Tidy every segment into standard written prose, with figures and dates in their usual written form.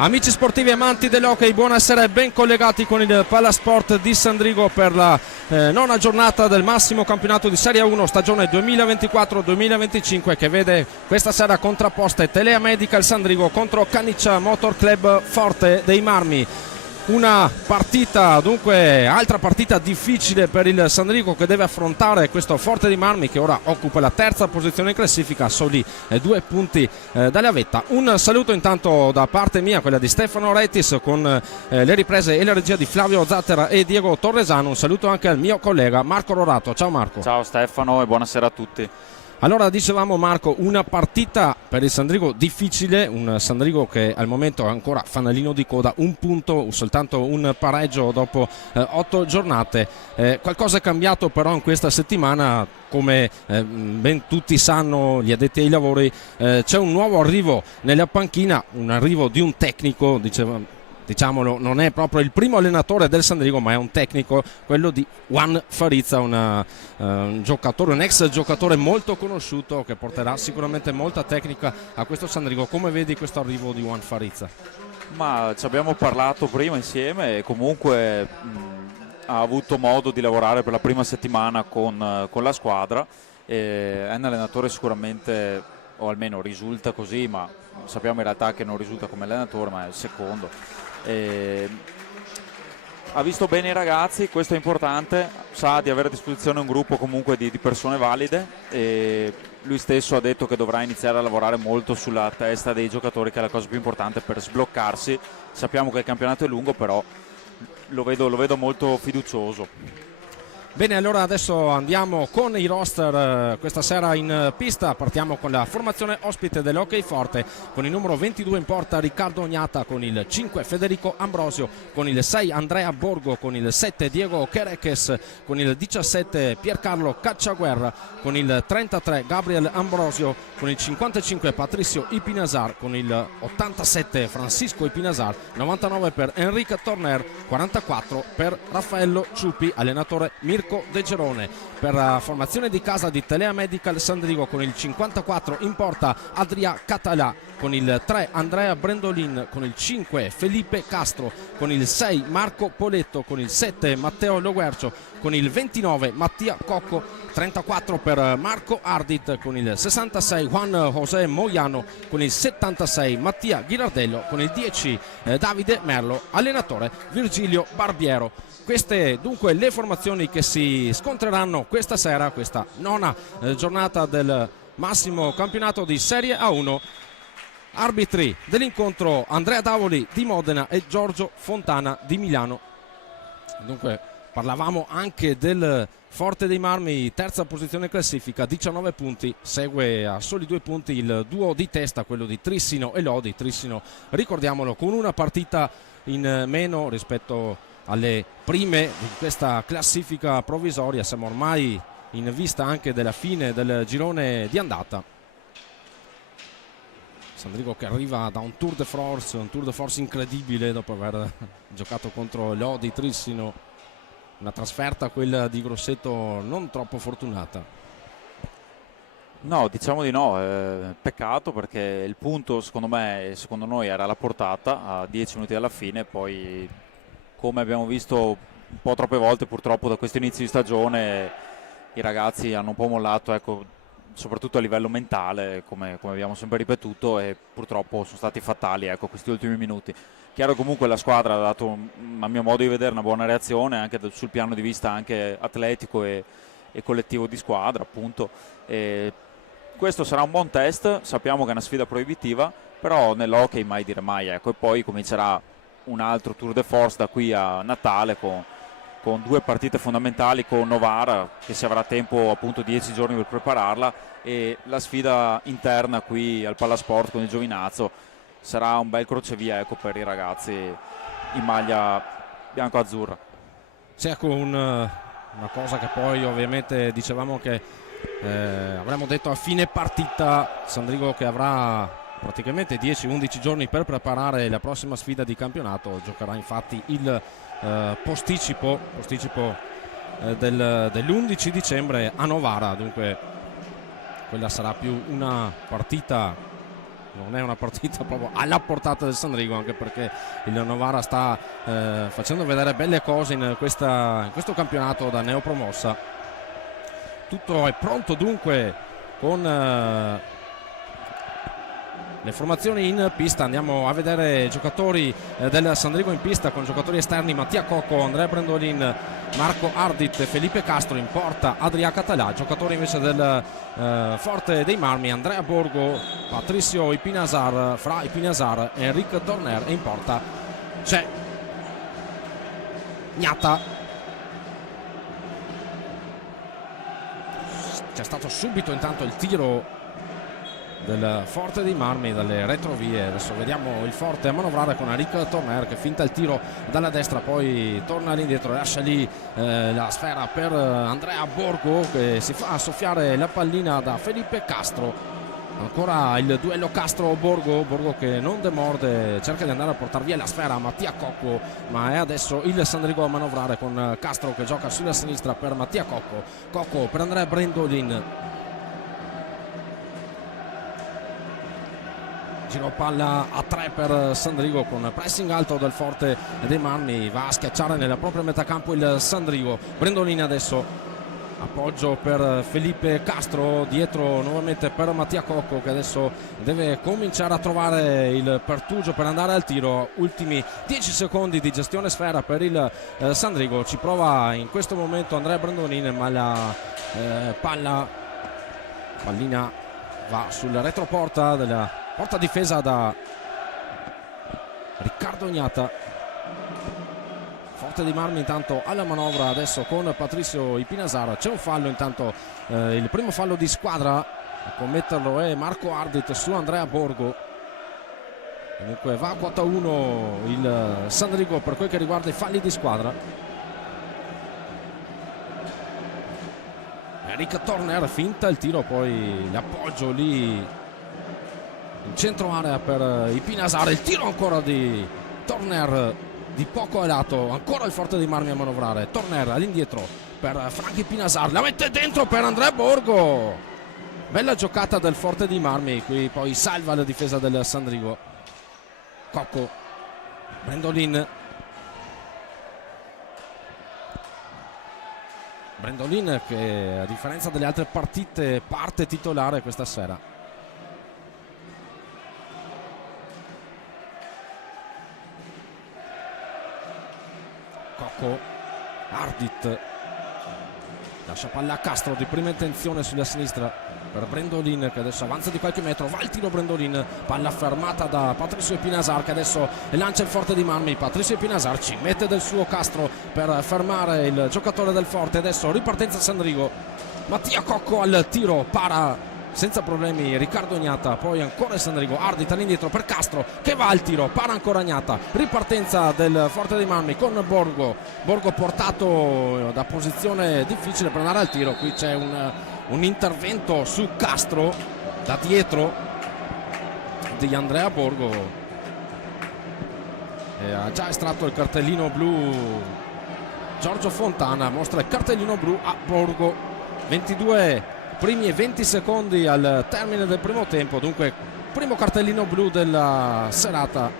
Amici sportivi amanti dell'hockey, buonasera e ben collegati con il Palasport di Sandrigo per la nona giornata del massimo campionato di Serie 1 stagione 2024-2025 che vede questa sera contrapposte Telea Medical Sandrigo contro Canniccia Motor Club Forte dei Marmi. Una partita, dunque, altra partita difficile per il Sandrigo che deve affrontare questo Forte dei Marmi che ora occupa la terza posizione in classifica, soli 2 punti dalla vetta. Un saluto intanto da parte mia, quella di Stefano Retis, con le riprese e la regia di Flavio Zattera e Diego Torresano. Un saluto anche al mio collega Marco Rorato. Ciao Marco. Ciao Stefano e buonasera a tutti. Allora, dicevamo Marco, una partita per il Sandrigo difficile, un Sandrigo che al momento è ancora fanalino di coda, un punto, soltanto un pareggio dopo 8 giornate. Qualcosa è cambiato però in questa settimana, come ben tutti sanno gli addetti ai lavori, c'è un nuovo arrivo nella panchina, un arrivo di un tecnico, diciamolo, non è proprio il primo allenatore del Sandrigo, ma è un tecnico, quello di Juan Farizza, un giocatore, un ex giocatore molto conosciuto che porterà sicuramente molta tecnica a questo Sandrigo. Come vedi questo arrivo di Juan Farizza? Ma ci abbiamo parlato prima insieme e comunque ha avuto modo di lavorare per la prima settimana con la squadra. È un allenatore sicuramente, o almeno risulta così, ma sappiamo in realtà che non risulta come allenatore, ma è il secondo. Ha visto bene i ragazzi, questo è importante, sa di avere a disposizione un gruppo comunque di persone valide e lui stesso ha detto che dovrà iniziare a lavorare molto sulla testa dei giocatori, che è la cosa più importante per sbloccarsi. Sappiamo che il campionato è lungo, però lo vedo molto fiducioso. Bene, allora adesso andiamo con i roster questa sera in pista. Partiamo con la formazione ospite dell'Hockey Forte, con il numero 22 in porta Riccardo Ognata, con il 5 Federico Ambrosio, con il 6 Andrea Borgo, con il 7 Diego Chereches, con il 17 Piercarlo Cacciaguerra, con il 33 Gabriel Ambrosio, con il 55 Patricio Ipinasar, con il 87 Francisco Ipinasar, 99 per Enrique Torner, 44 per Raffaello Ciupi, allenatore Mirko De Gerone. Per la formazione di casa di Telea Medical Sandrigo, con il 54 in porta Adria Català, con il 3 Andrea Brendolin, con il 5 Felipe Castro, con il 6 Marco Poletto, con il 7 Matteo Loguercio, con il 29 Mattia Cocco, 34 per Marco Ardit, con il 66 Juan José Moiano, con il 76 Mattia Ghirardello, con il 10 Davide Merlo, allenatore Virgilio Barbiero. Queste dunque le formazioni che si scontreranno questa sera, questa nona giornata del massimo campionato di Serie A1. Arbitri dell'incontro Andrea Davoli di Modena e Giorgio Fontana di Milano. Dunque parlavamo anche del Forte dei Marmi, terza posizione classifica, 19 punti, segue a soli 2 punti il duo di testa, quello di Trissino e Lodi. Trissino, ricordiamolo, con una partita in meno rispetto alle prime di questa classifica provvisoria. Siamo ormai in vista anche della fine del girone di andata. Sandrigo che arriva da un tour de force incredibile dopo aver giocato contro Lodi, Trissino, una trasferta, quella di Grosseto, non troppo fortunata. No, diciamo di no, peccato, perché il punto secondo me e secondo noi era alla portata a 10 minuti dalla fine. Poi, come abbiamo visto un po' troppe volte purtroppo da questo inizio di stagione, i ragazzi hanno un po' mollato, ecco, soprattutto a livello mentale, come abbiamo sempre ripetuto, e purtroppo sono stati fatali, ecco, questi ultimi minuti. Chiaro, comunque la squadra ha dato, a mio modo di vedere, una buona reazione anche sul piano di vista anche atletico e collettivo di squadra, appunto. E questo sarà un buon test, sappiamo che è una sfida proibitiva, però nell'hockey mai dire mai, ecco. E poi comincerà un altro tour de force da qui a Natale con 2 partite fondamentali con Novara, che si avrà tempo appunto 10 giorni per prepararla, e la sfida interna qui al Palasport con il Giovinazzo. Sarà un bel crocevia, ecco, per i ragazzi in maglia bianco-azzurra. C'è ecco una cosa che poi ovviamente dicevamo che avremmo detto a fine partita, Sandrigo che avrà praticamente 10-11 giorni per preparare la prossima sfida di campionato. Giocherà infatti il posticipo dell'11 dicembre a Novara, dunque quella sarà più una partita non è una partita proprio alla portata del Sandrigo, anche perché il Novara sta facendo vedere belle cose in questo campionato da neopromossa. Tutto è pronto dunque con le formazioni in pista. Andiamo a vedere i giocatori del Sandrigo in pista, con giocatori esterni: Mattia Cocco, Andrea Brendolin, Marco Ardit, Felipe Castro. In porta Adria Català. Giocatori invece del Forte dei Marmi: Andrea Borgo, Patricio Ipinasar, Fra Ipinasar, Enric Torner. E in porta c'è Gnata. C'è stato subito intanto il tiro del Forte dei Marmi dalle retrovie. Adesso vediamo il Forte a manovrare con Enric Torner, che finta il tiro dalla destra, poi torna all'indietro, lascia lì la sfera per Andrea Borgo, che si fa soffiare la pallina da Felipe Castro. Ancora il duello Castro-Borgo, Borgo che non demorde, cerca di andare a portare via la sfera a Mattia Cocco, ma è adesso il Sandrigo a manovrare con Castro che gioca sulla sinistra per Mattia Cocco. Cocco per Andrea Brendolin. Giro palla a 3 per Sandrigo, con pressing alto del Forte dei Marmi. Va a schiacciare nella propria metà campo il Sandrigo. Brendolin adesso, appoggio per Felipe Castro, dietro nuovamente per Mattia Cocco, che adesso deve cominciare a trovare il pertugio per andare al tiro. Ultimi 10 secondi di gestione sfera per il Sandrigo. Ci prova in questo momento Andrea Brendolin, ma la pallina va sul retroporta della porta difesa da Riccardo Gnata. Forte di Marmi intanto alla manovra adesso con Patricio Ipinasar. C'è un fallo intanto, il primo fallo di squadra a commetterlo è Marco Ardit su Andrea Borgo. Comunque va a quota 1 il Sandrigo per quel che riguarda i falli di squadra. Enric Torner finta il tiro, poi l'appoggio lì in centro area per Ipinasar. Il tiro ancora di Torner di poco a lato, ancora il Forte dei Marmi a manovrare. Torner all'indietro per Franchi Ipinasar, la mette dentro per Andrea Borgo. Bella giocata del Forte dei Marmi, qui poi salva la difesa del Sandrigo. Cocco, Brendolin che a differenza delle altre partite parte titolare questa sera. Cocco, Ardit lascia palla a Castro di prima intenzione sulla sinistra per Brendolin, che adesso avanza di qualche metro, va il tiro Brendolin, palla fermata da Patricio Ipinasar, che adesso lancia il Forte di Marmi. Patricio Ipinasar ci mette del suo Castro per fermare il giocatore del Forte. Adesso ripartenza Sandrigo, Mattia Cocco al tiro, para senza problemi Riccardo Gnata, poi ancora il Sandrigo. Ardit all'indietro per Castro che va al tiro, para ancora Gnata. Ripartenza del Forte dei Marmi con Borgo portato da posizione difficile per andare al tiro. Qui c'è un intervento su Castro da dietro di Andrea Borgo, e ha già estratto il cartellino blu Giorgio Fontana, mostra il cartellino blu a Borgo. 22 primi e 20 secondi al termine del primo tempo, dunque primo cartellino blu della serata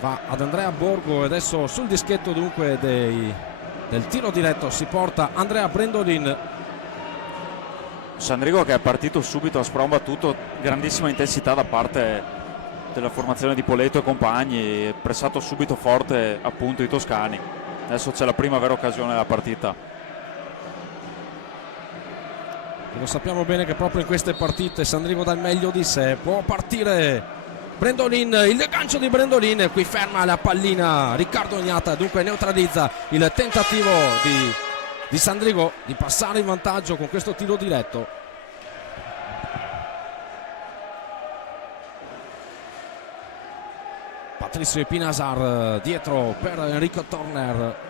va ad Andrea Borgo. E adesso sul dischetto dunque del tiro diretto si porta Andrea Brendolin. Sandrigo che è partito subito a sprombattuto, grandissima intensità da parte della formazione di Poletto e compagni, pressato subito forte appunto i toscani. Adesso c'è la prima vera occasione della partita. Lo sappiamo bene che proprio in queste partite Sandrigo dà il meglio di sé. Può partire Brendolin, il gancio di Brendolin, qui ferma la pallina Riccardo Gnata, dunque neutralizza il tentativo di Sandrigo di passare in vantaggio con questo tiro diretto. Patricio Ipinasar dietro per Enric Torner.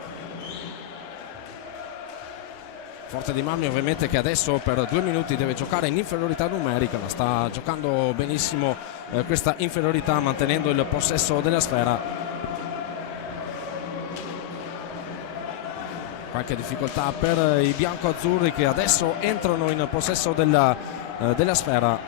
Forte di Marmi ovviamente che adesso per 2 minuti deve giocare in inferiorità numerica, ma sta giocando benissimo questa inferiorità, mantenendo il possesso della sfera. Qualche difficoltà per i bianco-azzurri che adesso entrano in possesso della sfera.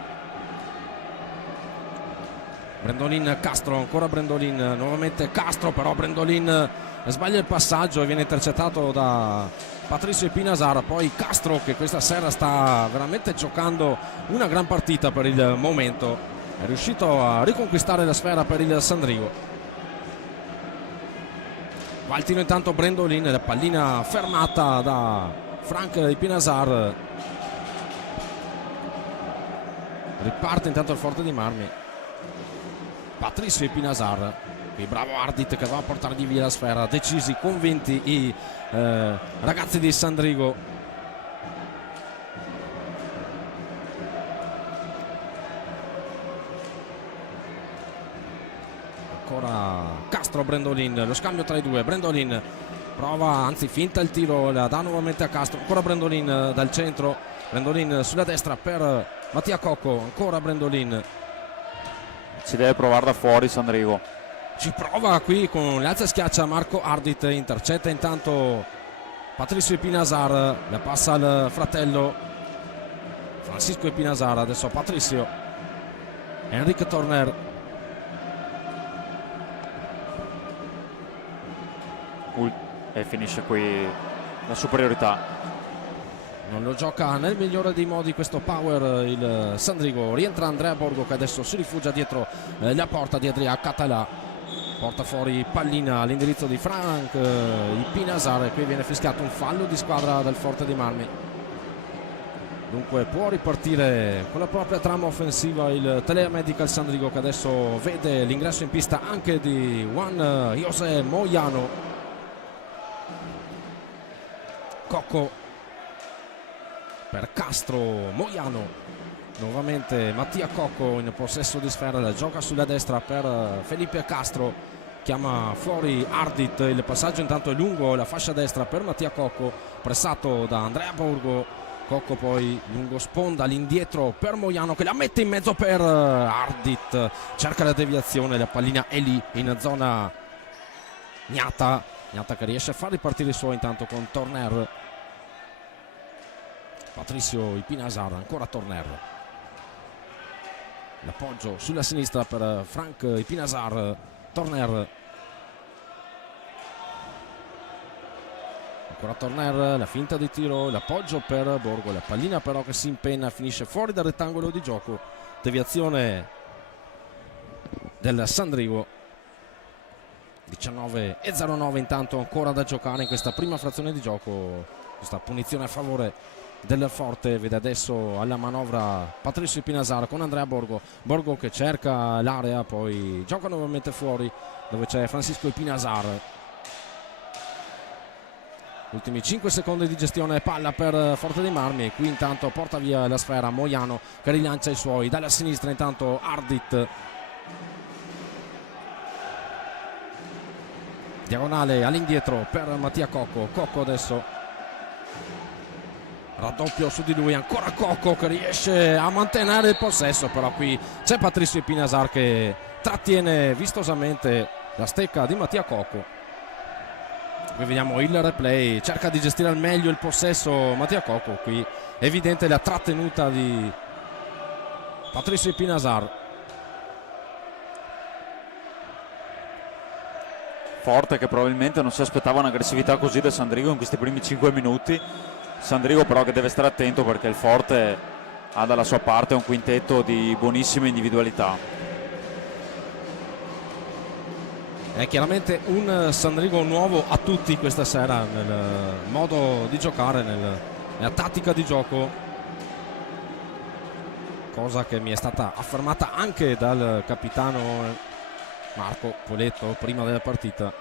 Brendolin, Castro, ancora Brendolin, nuovamente Castro, però Brendolin sbaglia il passaggio e viene intercettato da Patricio Epinasar. Poi Castro, che questa sera sta veramente giocando una gran partita per il momento, è riuscito a riconquistare la sfera per il Sandrigo. Va al tiro intanto Brendolin, la pallina fermata da Frank Epinasar. Riparte intanto il Forte dei Marmi. Patricio Epinasar, qui bravo Ardit che va a portargli via la sfera, decisi, convinti i ragazzi di Sandrigo. Ancora Castro, Brendolin, lo scambio tra i due. Brendolin prova, anzi finta il tiro, la dà nuovamente a Castro. Ancora Brendolin dal centro, Brendolin sulla destra per Mattia Cocco, ancora Brendolin. Si deve provare da fuori Sandrigo. Ci prova qui con l'alza schiaccia Marco Ardit, intercetta intanto Patricio Epinasar, la passa al fratello Francisco Epinasar, adesso Patricio, Enrique Torner. E finisce qui la superiorità. Non lo gioca nel migliore dei modi questo power il Sandrigo. Rientra Andrea Borgo che adesso si rifugia dietro la porta di Adria Català. Porta fuori pallina all'indirizzo di Frank Epinasar, e qui viene fischiato un fallo di squadra del Forte dei Marmi. Dunque può ripartire con la propria trama offensiva il Telea Medical Sandrigo, che adesso vede l'ingresso in pista anche di Juan José Moyano. Cocco per Castro, Moyano, nuovamente Mattia Cocco in possesso di sfera, la gioca sulla destra per Felipe Castro, chiama fuori Ardit, il passaggio intanto è lungo, la fascia destra per Mattia Cocco, pressato da Andrea Borgo. Cocco poi lungo sponda all'indietro per Moyano che la mette in mezzo per Ardit, cerca la deviazione, la pallina è lì in zona Gnata che riesce a far ripartire i suoi intanto con Torner. Patricio Epinasar, ancora Torner, l'appoggio sulla sinistra per Frank Epinasar. Torner, ancora Torner, la finta di tiro, l'appoggio per Borgo, la pallina però che si impenna, finisce fuori dal rettangolo di gioco, deviazione del Sandrigo. 19:09 intanto ancora da giocare in questa prima frazione di gioco. Questa punizione a favore del Forte vede adesso alla manovra Patricio Epinasar con Andrea Borgo. Borgo che cerca l'area, poi gioca nuovamente fuori dove c'è Francisco Epinasar. Ultimi 5 secondi di gestione palla per Forte dei Marmi, e qui intanto porta via la sfera Moyano che rilancia i suoi dalla sinistra. Intanto Ardit, diagonale all'indietro per Mattia Cocco. Cocco adesso raddoppio su di lui, ancora Cocco che riesce a mantenere il possesso, però qui c'è Patricio Epinasar che trattiene vistosamente la stecca di Mattia Cocco. Qui vediamo il replay, cerca di gestire al meglio il possesso Mattia Cocco, qui è evidente la trattenuta di Patricio Epinasar. Forte che probabilmente non si aspettava un'aggressività così da Sandrigo in questi primi 5 minuti. Sandrigo però che deve stare attento perché il Forte ha dalla sua parte un quintetto di buonissime individualità. È chiaramente un Sandrigo nuovo a tutti questa sera nel modo di giocare, nella tattica di gioco, cosa che mi è stata affermata anche dal capitano Marco Poletto prima della partita.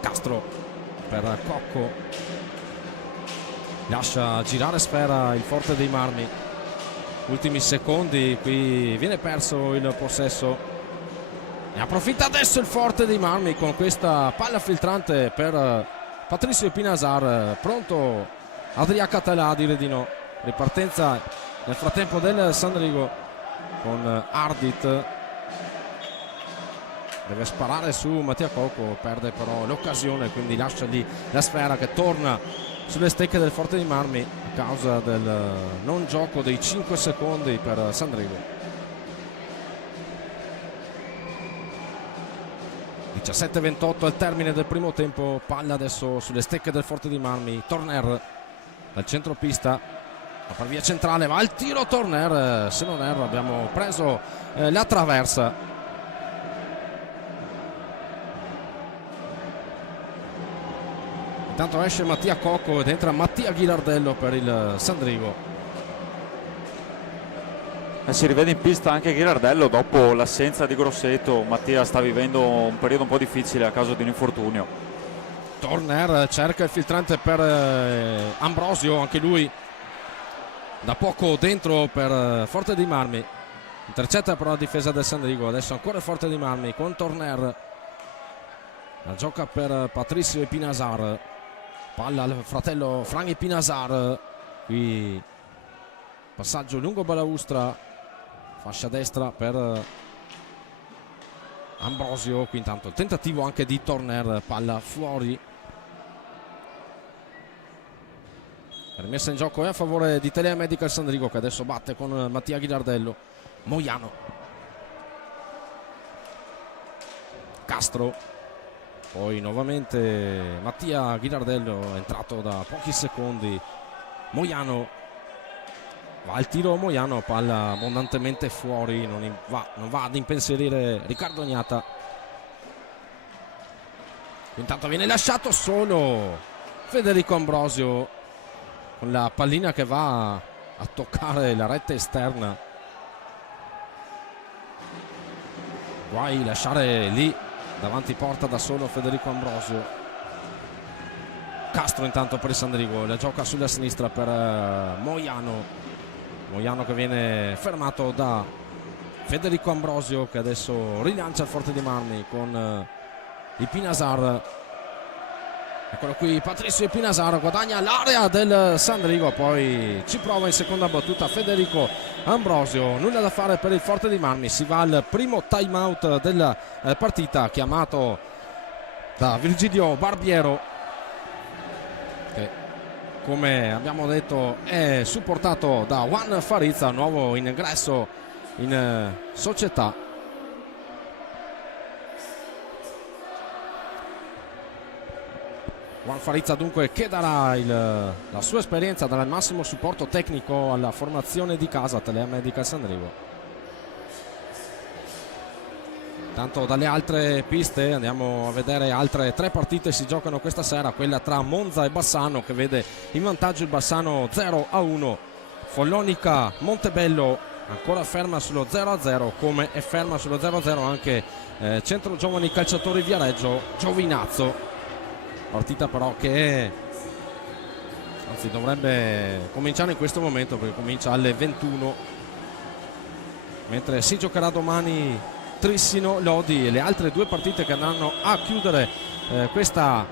Castro per Cocco, lascia girare sfera il Forte dei Marmi. Ultimi secondi, qui viene perso il possesso, ne approfitta adesso il Forte dei Marmi con questa palla filtrante per Patricio Epinasar. Pronto Adria Català a dire di no. Ripartenza nel frattempo del Sandrigo con Ardit. deve sparare su Mattia Cocco, perde però l'occasione, quindi lascia lì la sfera che torna sulle stecche del Forte dei Marmi a causa del non gioco dei 5 secondi per Sandrigo. 17-28 al termine del primo tempo, palla adesso sulle stecche del Forte dei Marmi. Torner dal centropista, va per via centrale, va al tiro Torner, se non erro abbiamo preso la traversa. Intanto esce Mattia Cocco ed entra Mattia Ghilardello per il Sandrigo. Si rivede in pista anche Ghilardello dopo l'assenza di Grosseto. Mattia sta vivendo un periodo un po' difficile a causa di un infortunio. Torner cerca il filtrante per Ambrosio, anche lui da poco dentro per Forte dei Marmi, intercetta però la difesa del Sandrigo. Adesso ancora il Forte dei Marmi con Torner, la gioca per Patrizio Epinasar, palla al fratello Frank Epinasar, qui passaggio lungo balaustra, fascia destra per Ambrosio. Qui intanto il tentativo anche di Torner, palla fuori, rimessa in gioco è a favore di Telea Medical Sandrigo, che adesso batte con Mattia Ghilardello. Moiano, Castro, poi nuovamente Mattia Ghilardello, entrato da pochi secondi. Moiano, va al tiro Moiano, palla abbondantemente fuori, non va ad impensierire Riccardo Ognata. Intanto viene lasciato solo Federico Ambrosio con la pallina che va a toccare la rete esterna. Guai lasciare lì davanti porta da solo Federico Ambrosio. Castro intanto per il Sandrigo, la gioca sulla sinistra per Moiano. Moiano che viene fermato da Federico Ambrosio, che adesso rilancia il Forte dei Marmi con Epinasar. Eccolo qui Patrizio Epinasar, guadagna l'area del Sandrigo, poi ci prova in seconda battuta Federico Ambrosio. Nulla da fare per il Forte dei Marmi, si va al primo time out della partita, chiamato da Virgilio Barbiero, che come abbiamo detto è supportato da Juan Farizza, nuovo ingresso in società. Juan Farizza dunque che darà la sua esperienza, darà il massimo supporto tecnico alla formazione di casa Telea Medical Sandrigo. Tanto dalle altre piste andiamo a vedere altre 3 partite si giocano questa sera, quella tra Monza e Bassano che vede in vantaggio il Bassano 0-1, Follonica Montebello ancora ferma sullo 0-0, come è ferma sullo 0-0 anche Centro Giovani Calciatori Viareggio Giovinazzo. Partita però che anzi dovrebbe cominciare in questo momento, perché comincia alle 21, mentre si giocherà domani Trissino Lodi, e le altre 2 partite che andranno a chiudere questa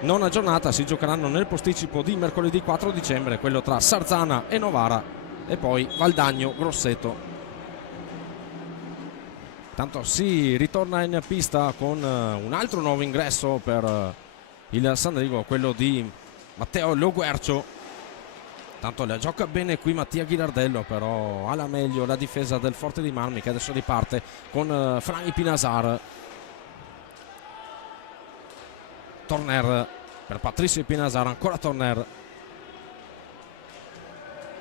nona giornata si giocheranno nel posticipo di mercoledì 4 dicembre, quello tra Sarzana e Novara, e poi Valdagno Grosseto. Tanto si ritorna in pista con un altro nuovo ingresso per il Sandrigo, quello di Matteo Loguercio. Tanto la gioca bene qui Mattia Ghilardello, però ha la meglio la difesa del Forte dei Marmi, che adesso riparte con Frank Pinasar. Torner per Patrizio Pinasar, ancora Torner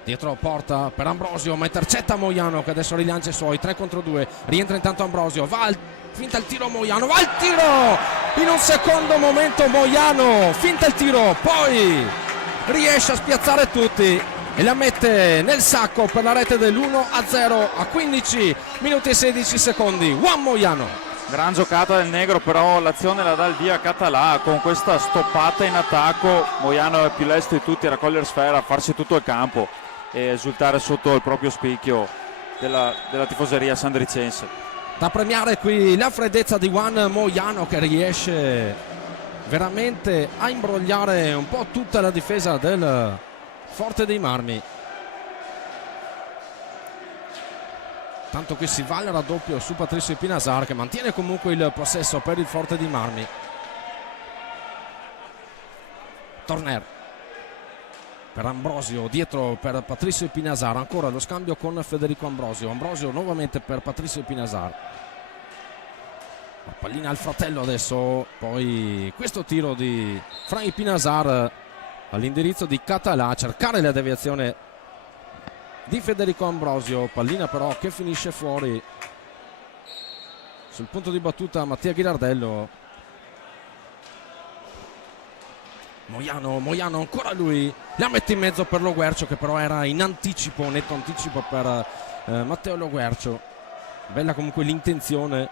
dietro porta per Ambrosio, ma intercetta Moiano che adesso rilancia i suoi 3 contro 2, rientra intanto Ambrosio, finta il tiro Moiano, va al tiro in un secondo momento Moiano, finta il tiro, poi riesce a spiazzare tutti e la mette nel sacco per la rete dell'1-0 a 15 minuti e 16 secondi. Juan Moiano, gran giocata del negro, però l'azione la dà il via Català con questa stoppata in attacco. Moiano è più lesto di tutti a raccogliere sfera, a farsi tutto il campo e esultare sotto il proprio spicchio della tifoseria sandricense. Da premiare qui la freddezza di Juan Moiano, che riesce veramente a imbrogliare un po' tutta la difesa del Forte dei Marmi. Tanto qui si va il raddoppio su Patrizio Epinasar, che mantiene comunque il possesso per il Forte dei Marmi. Torner per Ambrosio, dietro per Patrizio Epinasar, ancora lo scambio con Federico Ambrosio. Ambrosio nuovamente per Patrizio Epinasar. La pallina al fratello adesso, poi questo tiro di Frank Epinasar all'indirizzo di Català, cercare la deviazione di Federico Ambrosio, pallina però che finisce fuori. Sul punto di battuta Mattia Ghirardello. Moiano ancora lui, la mette in mezzo per Lo Guercio, che però era in anticipo, netto anticipo per Matteo Lo Guercio. Bella comunque l'intenzione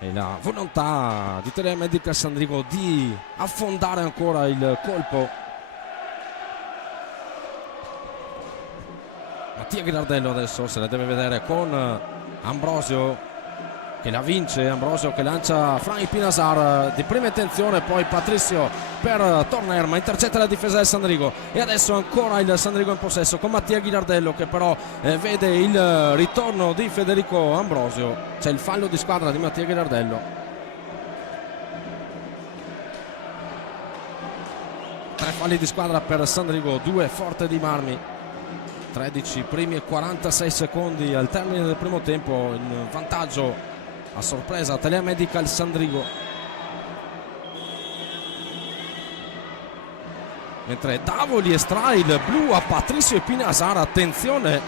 e la volontà di Telemedica Sandrigo di affondare ancora il colpo. Mattia Ghirardello adesso se la deve vedere con Ambrosio, che la vince. Ambrosio che lancia Frank Epinasar di prima intenzione, poi Patrizio per Torner, ma intercetta la difesa del Sandrigo, e adesso ancora il Sandrigo in possesso con Mattia Ghirardello, che però vede il ritorno di Federico Ambrosio. C'è il fallo di squadra di Mattia Ghirardello. 3 falli di squadra per Sandrigo, 2 Forte di Marmi. 13 primi e 46 secondi al termine del primo tempo, in vantaggio a sorpresa Telemedical Sandrigo, mentre Davoli estrae il blu a Patrizio Epinasar. Attenzione,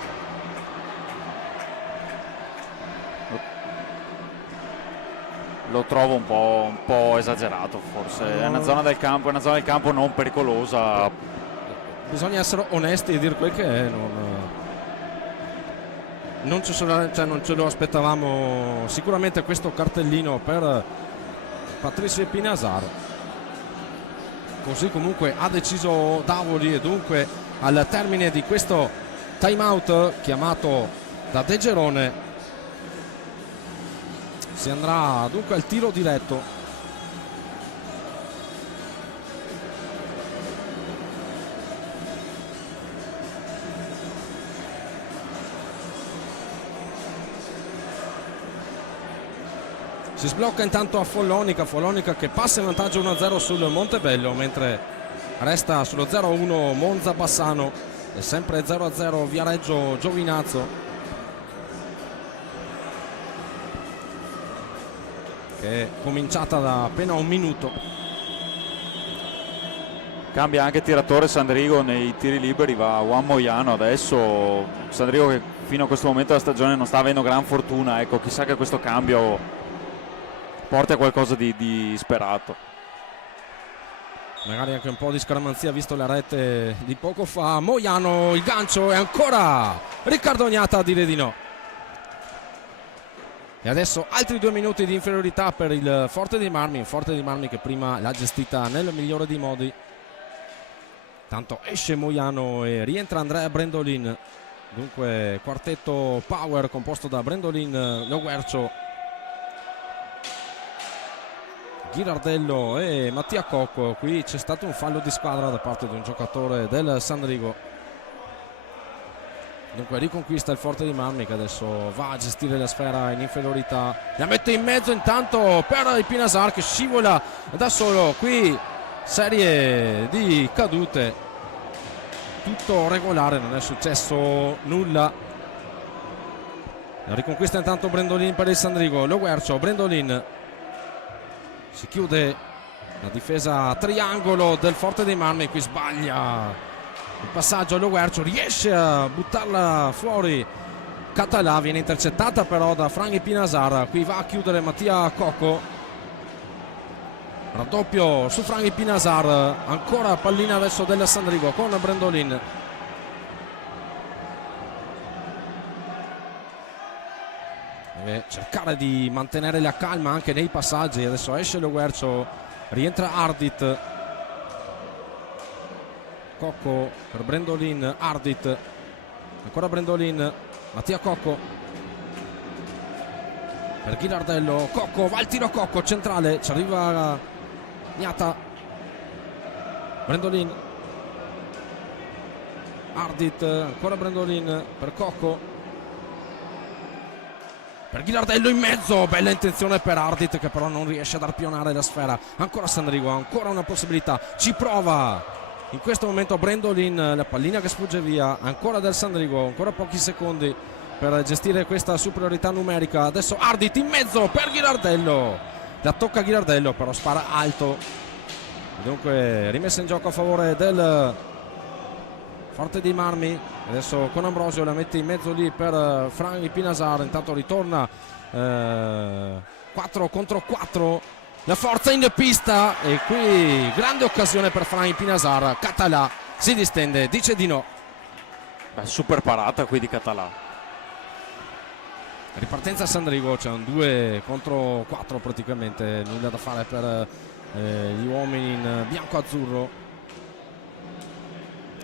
lo trovo un po' esagerato, forse è una zona del campo non pericolosa. Bisogna essere onesti e dire quel che è. Non ce lo aspettavamo sicuramente questo cartellino per Patrizio Epinasar. Così comunque ha deciso Davoli, e dunque al termine di questo time out chiamato da De Gerone si andrà dunque al tiro diretto. Si sblocca intanto a Follonica che passa in vantaggio 1-0 sul Montebello, mentre resta sullo 0-1 Monza Bassano e sempre 0-0 Viareggio Giovinazzo, che è cominciata da appena un minuto. Cambia anche tiratore Sandrigo nei tiri liberi, va Juan Moiano adesso. Sandrigo che fino a questo momento della stagione non sta avendo gran fortuna, ecco, chissà che questo cambio porta a qualcosa di sperato. Magari anche un po' di scaramanzia visto la rete di poco fa. Moiano, il gancio, e ancora Riccardo Ognata a dire di no. E adesso altri 2 minuti di inferiorità per il Forte dei Marmi, un Forte dei Marmi che prima l'ha gestita nel migliore dei modi. Tanto esce Moiano e rientra Andrea Brendolin. Dunque quartetto power composto da Brendolin, Lo Guercio, Ghirardello e Mattia Cocco. Qui c'è stato un fallo di squadra da parte di un giocatore del Sandrigo. Dunque riconquista il Forte di Marmi, che adesso va a gestire la sfera in inferiorità. La mette in mezzo intanto per Epinasar, che scivola da solo. Qui serie di cadute, tutto regolare, non è successo nulla. La riconquista intanto Brendolin per il Sandrigo. Lo Guercio, Brendolin, si chiude la difesa a triangolo del Forte dei Marmi. Qui sbaglia il passaggio. Lo Guercio riesce a buttarla fuori. Català viene intercettata però da Frank Epinasar. Qui va a chiudere Mattia Cocco. Raddoppio su Frank Epinasar. Ancora pallina adesso del Sandrigo con Brendolin. Deve cercare di mantenere la calma anche nei passaggi. Adesso esce Lo Guercio, rientra Ardit. Cocco per Brendolin, Ardit, ancora Brendolin, Mattia Cocco per Ghirardello. Cocco, va il tiro Cocco, centrale, ci arriva Gnata. Brendolin, Ardit, ancora Brandolin per Cocco, per Ghilardello in mezzo, bella intenzione per Ardit che però non riesce ad arpionare la sfera. Ancora Sandrigo, ancora una possibilità, ci prova in questo momento Brandolin, la pallina che sfugge via, ancora del Sandrigo, ancora pochi secondi per gestire questa superiorità numerica. Adesso Ardit in mezzo per Ghilardello, la tocca Ghilardello però spara alto, dunque rimessa in gioco a favore del Forte dei Marmi. Adesso con Ambrosio la mette in mezzo lì per Frank Pinasar, intanto ritorna 4 contro 4, la forza in pista e qui grande occasione per Frank Pinasar. Català si distende, dice di no. Beh, super parata qui di Català. Ripartenza a Sandrigo, c'è un 2 contro 4 praticamente, nulla da fare per gli uomini in bianco-azzurro.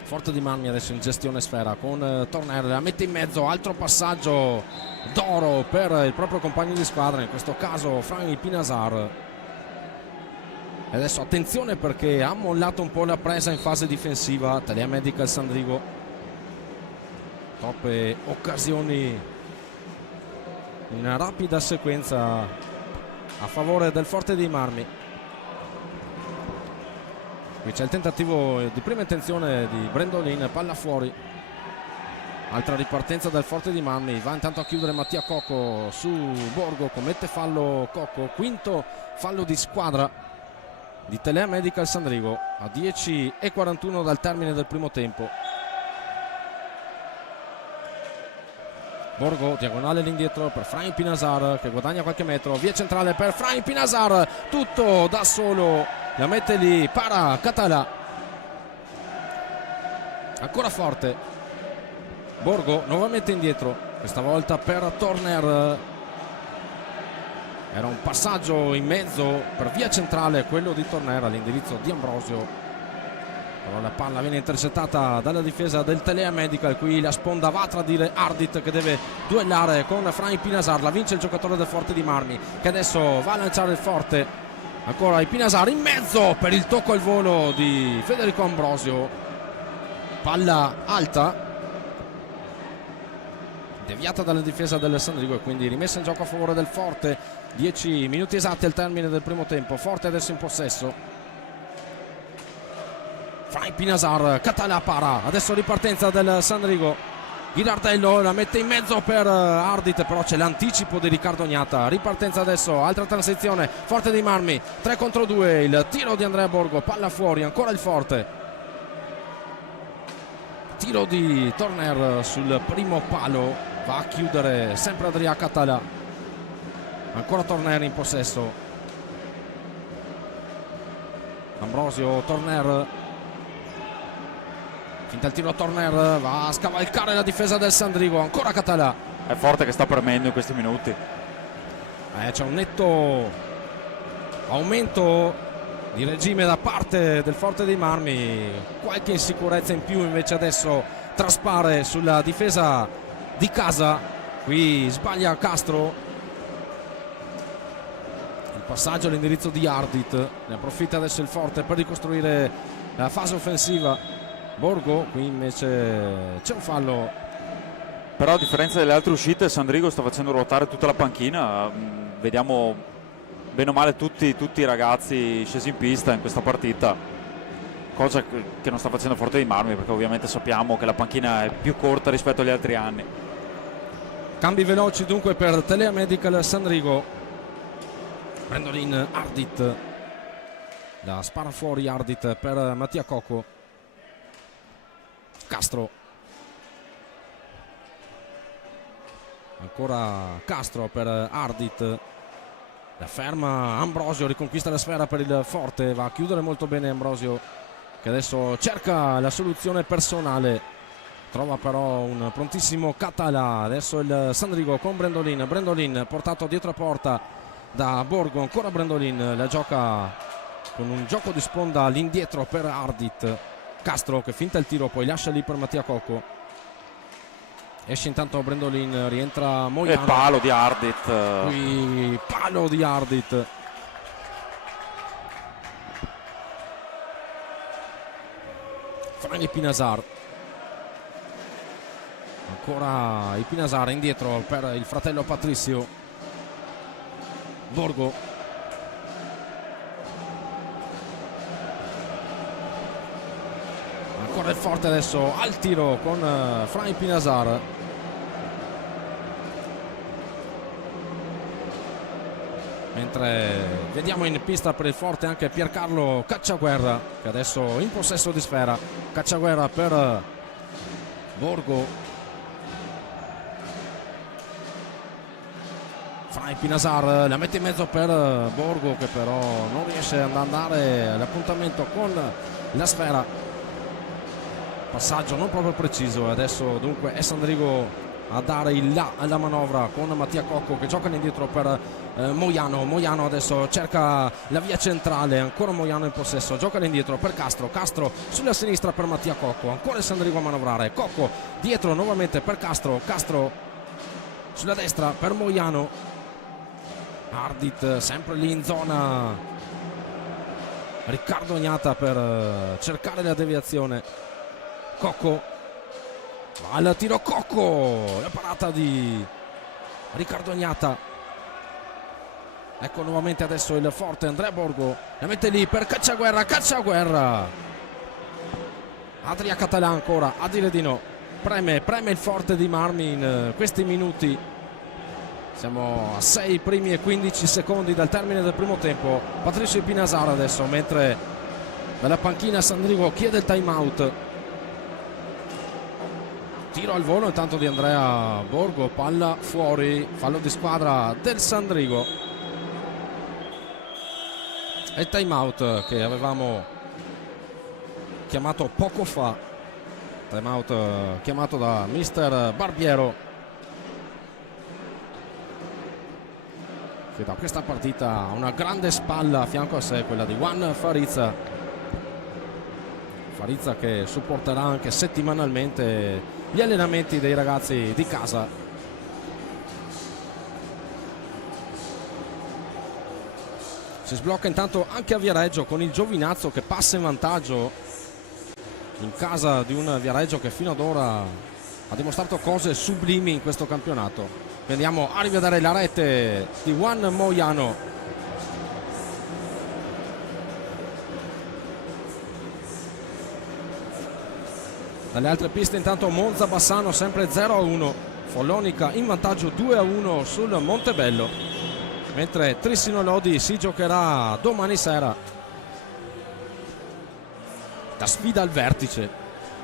Forte di Marmi adesso in gestione sfera con Torner, la mette in mezzo, altro passaggio d'oro per il proprio compagno di squadra, in questo caso Frank Pinasar. E adesso attenzione perché ha mollato un po' la presa in fase difensiva Telea Medical Sandrigo, troppe occasioni in rapida sequenza a favore del Forte dei Marmi. Qui c'è il tentativo di prima intenzione di Brandolin, palla fuori, altra ripartenza del Forte di Marmi, va intanto a chiudere Mattia Cocco su Borgo, commette fallo Cocco, quinto fallo di squadra di Telea Medical Sandrigo a 10:41 dal termine del primo tempo. Borgo diagonale all'indietro per Frank Pinasar che guadagna qualche metro, via centrale per Frank Pinasar, tutto da solo, la mette lì, para Català, ancora forte Borgo, nuovamente indietro, questa volta per Torner, era un passaggio in mezzo per via centrale, quello di Torner all'indirizzo di Ambrosio, però la palla viene intercettata dalla difesa del Telea Medical. Qui la sponda va a tradire Ardit che deve duellare con Frank Pinasar, la vince il giocatore del Forte di Marmi che adesso va a lanciare il Forte, ancora il Pinasar in mezzo per il tocco al volo di Federico Ambrosio, palla alta deviata dalla difesa del Sandrigo e quindi rimessa in gioco a favore del Forte. 10 minuti esatti al termine del primo tempo, Forte adesso in possesso. Frank Pinasar, Català para, adesso ripartenza del Sandrigo, Ghilardello la mette in mezzo per Ardit, però c'è l'anticipo di Riccardo Ognata, ripartenza adesso, altra transizione, Forte dei Marmi, 3 contro 2, il tiro di Andrea Borgo, palla fuori, ancora il Forte, tiro di Torner sul primo palo, va a chiudere sempre Adria Català, ancora Torner in possesso, Ambrosio, Torner, finta il tiro, Torner va a scavalcare la difesa del Sandrigo, ancora Català, È Forte che sta premendo in questi minuti. c'è un netto aumento di regime da parte del Forte dei Marmi, qualche insicurezza in più invece adesso traspare sulla difesa di casa, qui sbaglia Castro, il passaggio all'indirizzo di Ardit, ne approfitta adesso il Forte per ricostruire la fase offensiva. Borgo, qui invece c'è un fallo, Però a differenza delle altre uscite Sandrigo sta facendo ruotare tutta la panchina, vediamo bene o male tutti i ragazzi scesi in pista in questa partita, cosa che non sta facendo Forte dei Marmi perché ovviamente sappiamo che la panchina è più corta rispetto agli altri anni. cambi veloci dunque per Telea Medical Sandrigo, Brandolin, Ardit, la spara fuori Ardit per Mattia Cocco, Castro, ancora Castro per Ardit, la ferma Ambrosio, riconquista la sfera per il Forte, va a chiudere molto bene Ambrosio che adesso cerca la soluzione personale, trova però un prontissimo Català, adesso il Sandrigo con Brandolin, Brandolin portato dietro a porta da Borgo, ancora Brandolin, la gioca con un gioco di sponda all'indietro per Ardit, Castro che finta il tiro poi lascia lì per Mattia Cocco, esce intanto Brandolin, rientra Moiano E palo di Ardit, qui palo di Ardit, Frank Pinasar, Ancora il Pinasara indietro per il fratello Patrizio. Borgo. Ancora il forte adesso al tiro con Frank Pinasar. Mentre vediamo in pista per il forte anche Piercarlo Cacciaguerra, che adesso in possesso di sfera. Cacciaguerra per Borgo. Frank Pinasar la mette in mezzo per Borgo, che però non riesce ad andare all'appuntamento con la sfera. Passaggio non proprio preciso. Adesso dunque è Sandrigo a dare il là alla manovra con Mattia Cocco che gioca indietro per Moiano. Moiano adesso cerca la via centrale, ancora Moiano in possesso, gioca indietro per Castro. Castro sulla sinistra per Mattia Cocco, ancora il Sandrigo a manovrare. Cocco dietro nuovamente per Castro. Castro sulla destra per Moiano. Ardit sempre lì in zona. Riccardo Ognata per cercare la deviazione. Cocco va al tiro, Cocco, la parata di Riccardo Ognata. Ecco nuovamente adesso il forte Andrea Borgo, la mette lì per Cacciaguerra. Cacciaguerra, Adria Català ancora a dire di no. Preme il forte di Marmi in questi minuti. Siamo a 6 primi e 15 secondi dal termine del primo tempo. Patrizio Pinasar adesso, mentre dalla panchina Sandrigo chiede il time out. Tiro al volo intanto di Andrea Borgo, palla fuori, fallo di squadra del Sandrigo. E il time out che avevamo chiamato poco fa, time out chiamato da mister Barbiero, che da questa partita ha una grande spalla a fianco a sé, quella di Juan Farizza. Farizza che supporterà anche settimanalmente gli allenamenti dei ragazzi di casa. Si sblocca intanto anche a Viareggio con il Giovinazzo che passa in vantaggio in casa di un Viareggio che fino ad ora ha dimostrato cose sublimi in questo campionato. Vediamo a rivedere la rete di Juan Moiano. Dalle altre piste intanto Monza Bassano sempre 0-1, Follonica in vantaggio 2-1 sul Montebello, mentre Trissino Lodi si giocherà domani sera la sfida al vertice.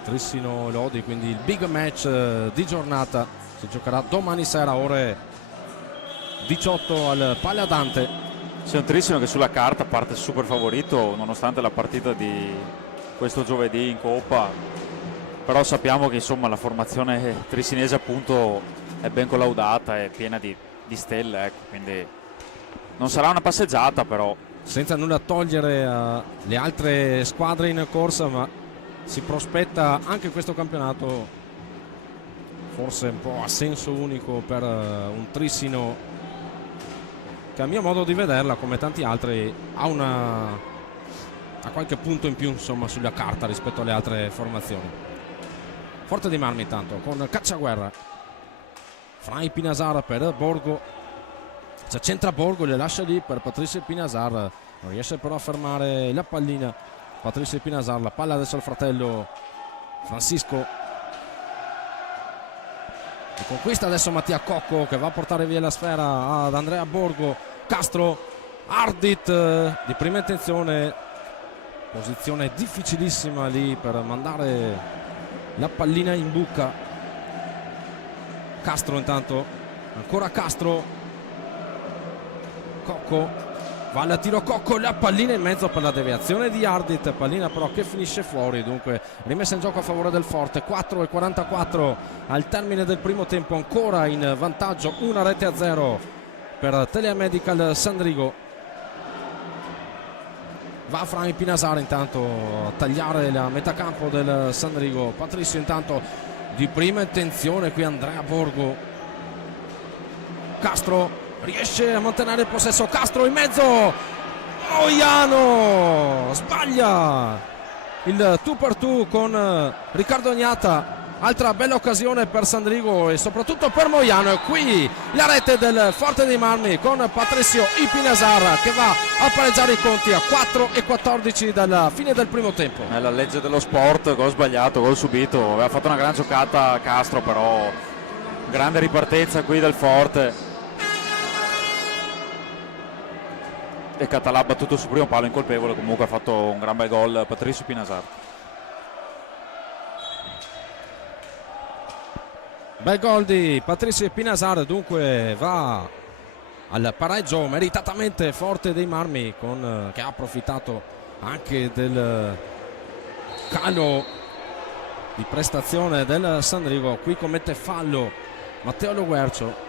Trissino Lodi, quindi il big match di giornata, si giocherà domani sera ore 18 al Paladante. C'è un Trissino che sulla carta parte super favorito nonostante la partita di questo giovedì in Coppa, però sappiamo che insomma la formazione trissinese appunto è ben collaudata, è piena di stelle, ecco, quindi non sarà una passeggiata, però senza nulla togliere alle altre squadre in corsa, ma si prospetta anche questo campionato forse un po' a senso unico per un Trissino che a mio modo di vederla, come tanti altri, ha qualche punto in più insomma sulla carta rispetto alle altre formazioni. Forte di Marmi intanto con Cacciaguerra. Frank Pinasar per Borgo, si accentra Borgo, le lascia lì per Patrizio Pinasar, non riesce però a fermare la pallina Patrizio Pinasar. La palla adesso al fratello Francisco, e conquista adesso Mattia Cocco che va a portare via la sfera ad Andrea Borgo. Castro, Ardit di prima intenzione, posizione difficilissima lì per mandare la pallina in buca. Castro intanto, ancora Castro, Cocco va al tiro, Cocco, la pallina in mezzo per la deviazione di Ardit, pallina però che finisce fuori, dunque rimessa in gioco a favore del forte. 4:44 al termine del primo tempo, ancora in vantaggio 1-0 per Telemedical Sandrigo. Va Frank Pinasar intanto a tagliare la metacampo del Sandrigo. Patrizio intanto di prima intenzione, qui Andrea Borgo. Castro riesce a mantenere il possesso, Castro in mezzo, Moiano sbaglia il 2x2 con Riccardo Ognata. altra bella occasione per Sandrigo e soprattutto per Moiano, e qui la rete del Forte dei Marmi con Patricio Ipinasar che va a pareggiare i conti a 4:14 dalla fine del primo tempo. È la legge dello sport, gol sbagliato, gol subito, aveva fatto una gran giocata Castro, però grande ripartenza qui del Forte. E Català ha battuto sul primo palo incolpevole, comunque ha fatto un gran bel gol Patricio Ipinasar. Bel gol di Patricio Ipinasar, dunque va al pareggio meritatamente Forte dei Marmi, che ha approfittato anche del calo di prestazione del Sandrigo. Qui commette fallo Matteo Loguercio.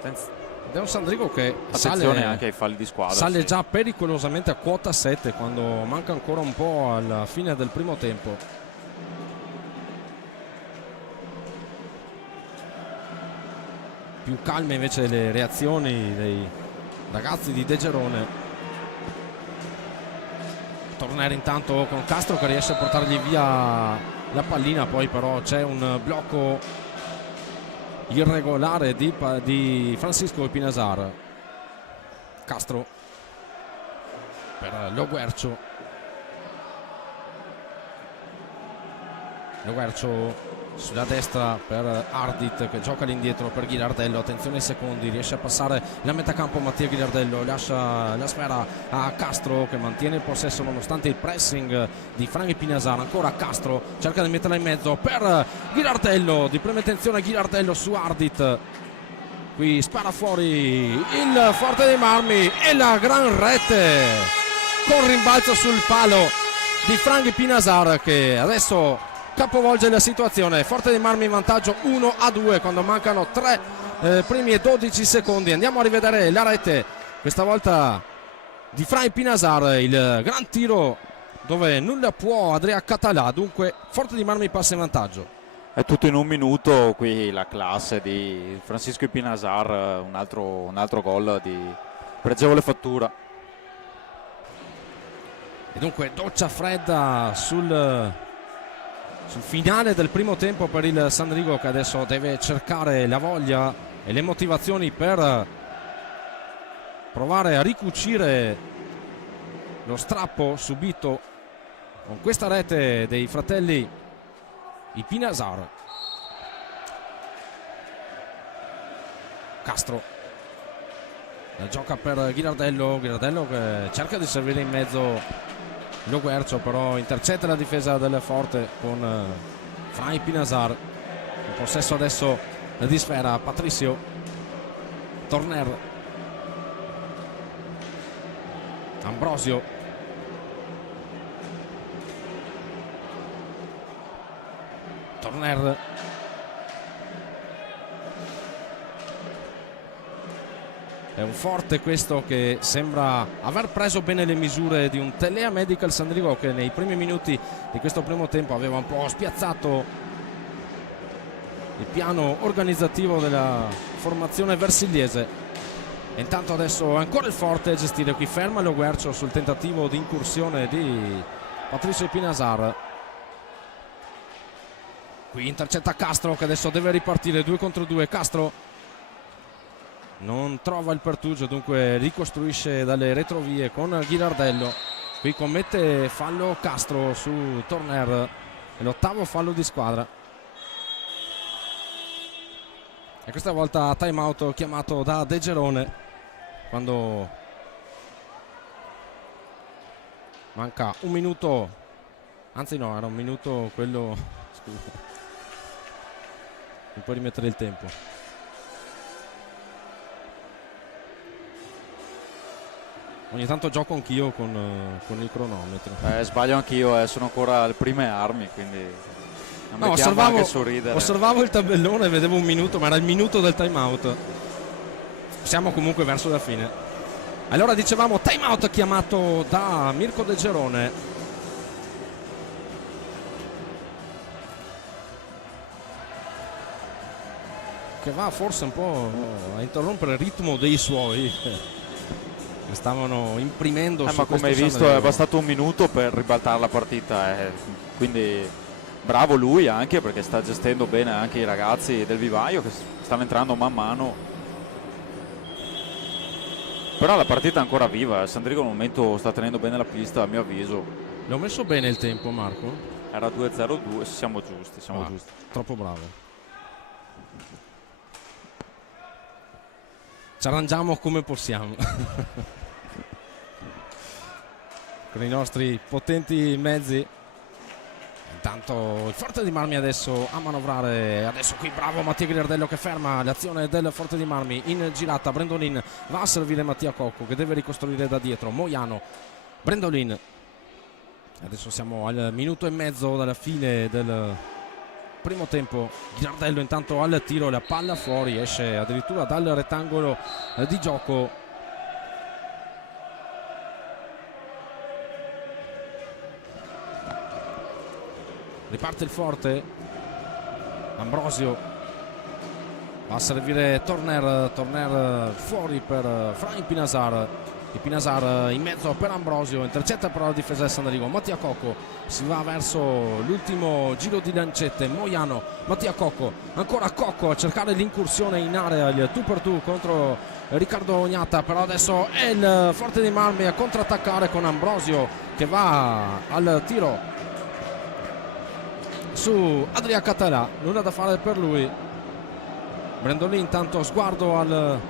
Ed è un Sandrigo che attenzione anche ai falli di squadra, sale sì. già pericolosamente a quota 7 quando manca ancora un po' alla fine del primo tempo. Più calme invece le reazioni dei ragazzi di De Gerone. Tornare intanto con Castro che riesce a portargli via la pallina, poi però c'è un blocco irregolare di Francisco Ipinasar. Castro per Loguercio. Loguercio sulla destra per Ardit che gioca all'indietro per Ghilardello. Attenzione ai secondi, riesce a passare la metacampo Mattia Ghilardello, lascia la sfera a Castro che mantiene il possesso nonostante il pressing di Frank Ipinasar. Ancora Castro cerca di metterla in mezzo per Ghilardello, di prima intenzione Ghilardello su Ardit. Qui spara fuori il Forte dei Marmi e la gran rete con rimbalzo sul palo di Frank Ipinasar che adesso capovolge la situazione. Forte dei Marmi in vantaggio 1-2 quando mancano 3 primi e 12 secondi. Andiamo a rivedere la rete, questa volta di Frank Ipinasar, il gran tiro dove nulla può Andrea Català. Dunque Forte dei Marmi passa in vantaggio. È tutto in un minuto qui la classe di Francisco Ipinasar, un altro gol di pregevole fattura. E dunque doccia fredda sul finale del primo tempo per il Sandrigo, che adesso deve cercare la voglia e le motivazioni per provare a ricucire lo strappo subito con questa rete dei fratelli Ipinasar. Castro la gioca per Ghilardello che cerca di servire in mezzo Loguercio, però intercetta la difesa del Forte con Frank Ipinasar. In possesso adesso di sfera Patricio. Torner, Ambrosio, Torner, è un Forte questo che sembra aver preso bene le misure di un Telea Medical Sandrigo che nei primi minuti di questo primo tempo aveva un po' spiazzato il piano organizzativo della formazione versigliese. E intanto adesso ancora il Forte a gestire, qui ferma Loguercio sul tentativo di incursione di Patricio Ipinasar. Qui intercetta Castro che adesso deve ripartire 2 contro 2. Castro non trova il pertugio, dunque ricostruisce dalle retrovie con Ghilardello. Qui commette fallo Castro su Torner, è l'8º fallo di squadra. E questa volta time out chiamato da De Gerone quando manca un minuto, anzi no, era un minuto quello, scusa, non puoi rimettere il tempo. Ogni tanto gioco anch'io con il cronometro. Sbaglio anch'io, sono ancora alle prime armi, quindi non mettiamo anche sorridere. Osservavo il tabellone e vedevo un minuto, ma era il minuto del time out. Siamo comunque verso la fine. Allora dicevamo time out chiamato da Mirko De Gerone. Che va forse un po' a interrompere il ritmo dei suoi. stavano imprimendo su ma come hai questo visto Sandringhia. è bastato un minuto per ribaltare la partita, quindi bravo lui anche perché sta gestendo bene anche i ragazzi del vivaio che stanno entrando man mano. Però la partita è ancora viva, Sandrigo al momento sta tenendo bene la pista a mio avviso. Le ho messo bene il tempo, Marco? Era 2-0-2, siamo giusti, Troppo bravo. Ci arrangiamo come possiamo. Con i nostri potenti mezzi. Intanto il Forte di Marmi adesso a manovrare. Adesso qui bravo Mattia Griardello che ferma l'azione del Forte di Marmi. In girata Brendolin va a servire Mattia Cocco che deve ricostruire da dietro. Moiano, Brendolin. Adesso siamo al minuto e mezzo dalla fine del primo tempo. Griardello intanto al tiro, la palla fuori, esce addirittura dal rettangolo di gioco. Riparte il Forte. Ambrosio va a servire Torner fuori per Frank Pinasar. Il Pinasar in mezzo per Ambrosio, intercetta però la difesa del Sandrigo. Mattia Cocco si va verso l'ultimo giro di lancette. Moiano, Mattia Cocco, ancora Cocco a cercare l'incursione in area, il tu per tu contro Riccardo Ognata, però adesso è il Forte di Marmi a contrattaccare con Ambrosio che va al tiro su Adria Català, nulla da fare per lui. Brendolin intanto sguardo al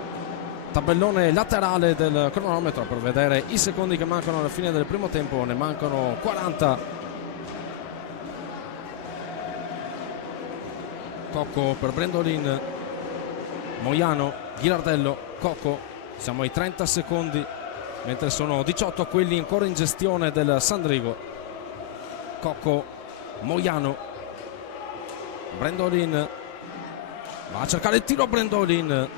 tabellone laterale del cronometro per vedere i secondi che mancano alla fine del primo tempo, ne mancano 40. Cocco per Brendolin, Moiano, Ghirardello, Cocco, siamo ai 30 secondi mentre sono 18 quelli ancora in gestione del Sandrigo. Cocco, Moiano, Brendolin va a cercare il tiro. Brendolin,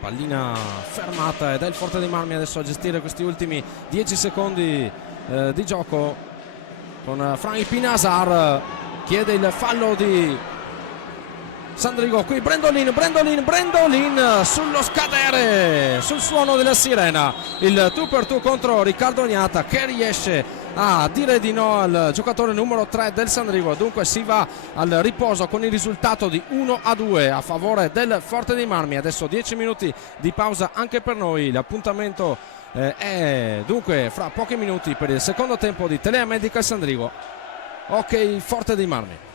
pallina fermata ed è il Forte di Marmi adesso a gestire questi ultimi 10 secondi di gioco con Frank Pinasar. Chiede il fallo di Sandrigo. Qui Brendolin sullo scadere, sul suono della sirena, il tu per tu contro Riccardo Ognata che riesce a dire di no al giocatore numero 3 del Sandrigo. Dunque si va al riposo con il risultato di 1-2 a favore del Forte di Marmi. Adesso 10 minuti di pausa anche per noi. L'appuntamento è dunque fra pochi minuti per il secondo tempo di Telea Medical Sandrigo. Ok, Forte di Marmi.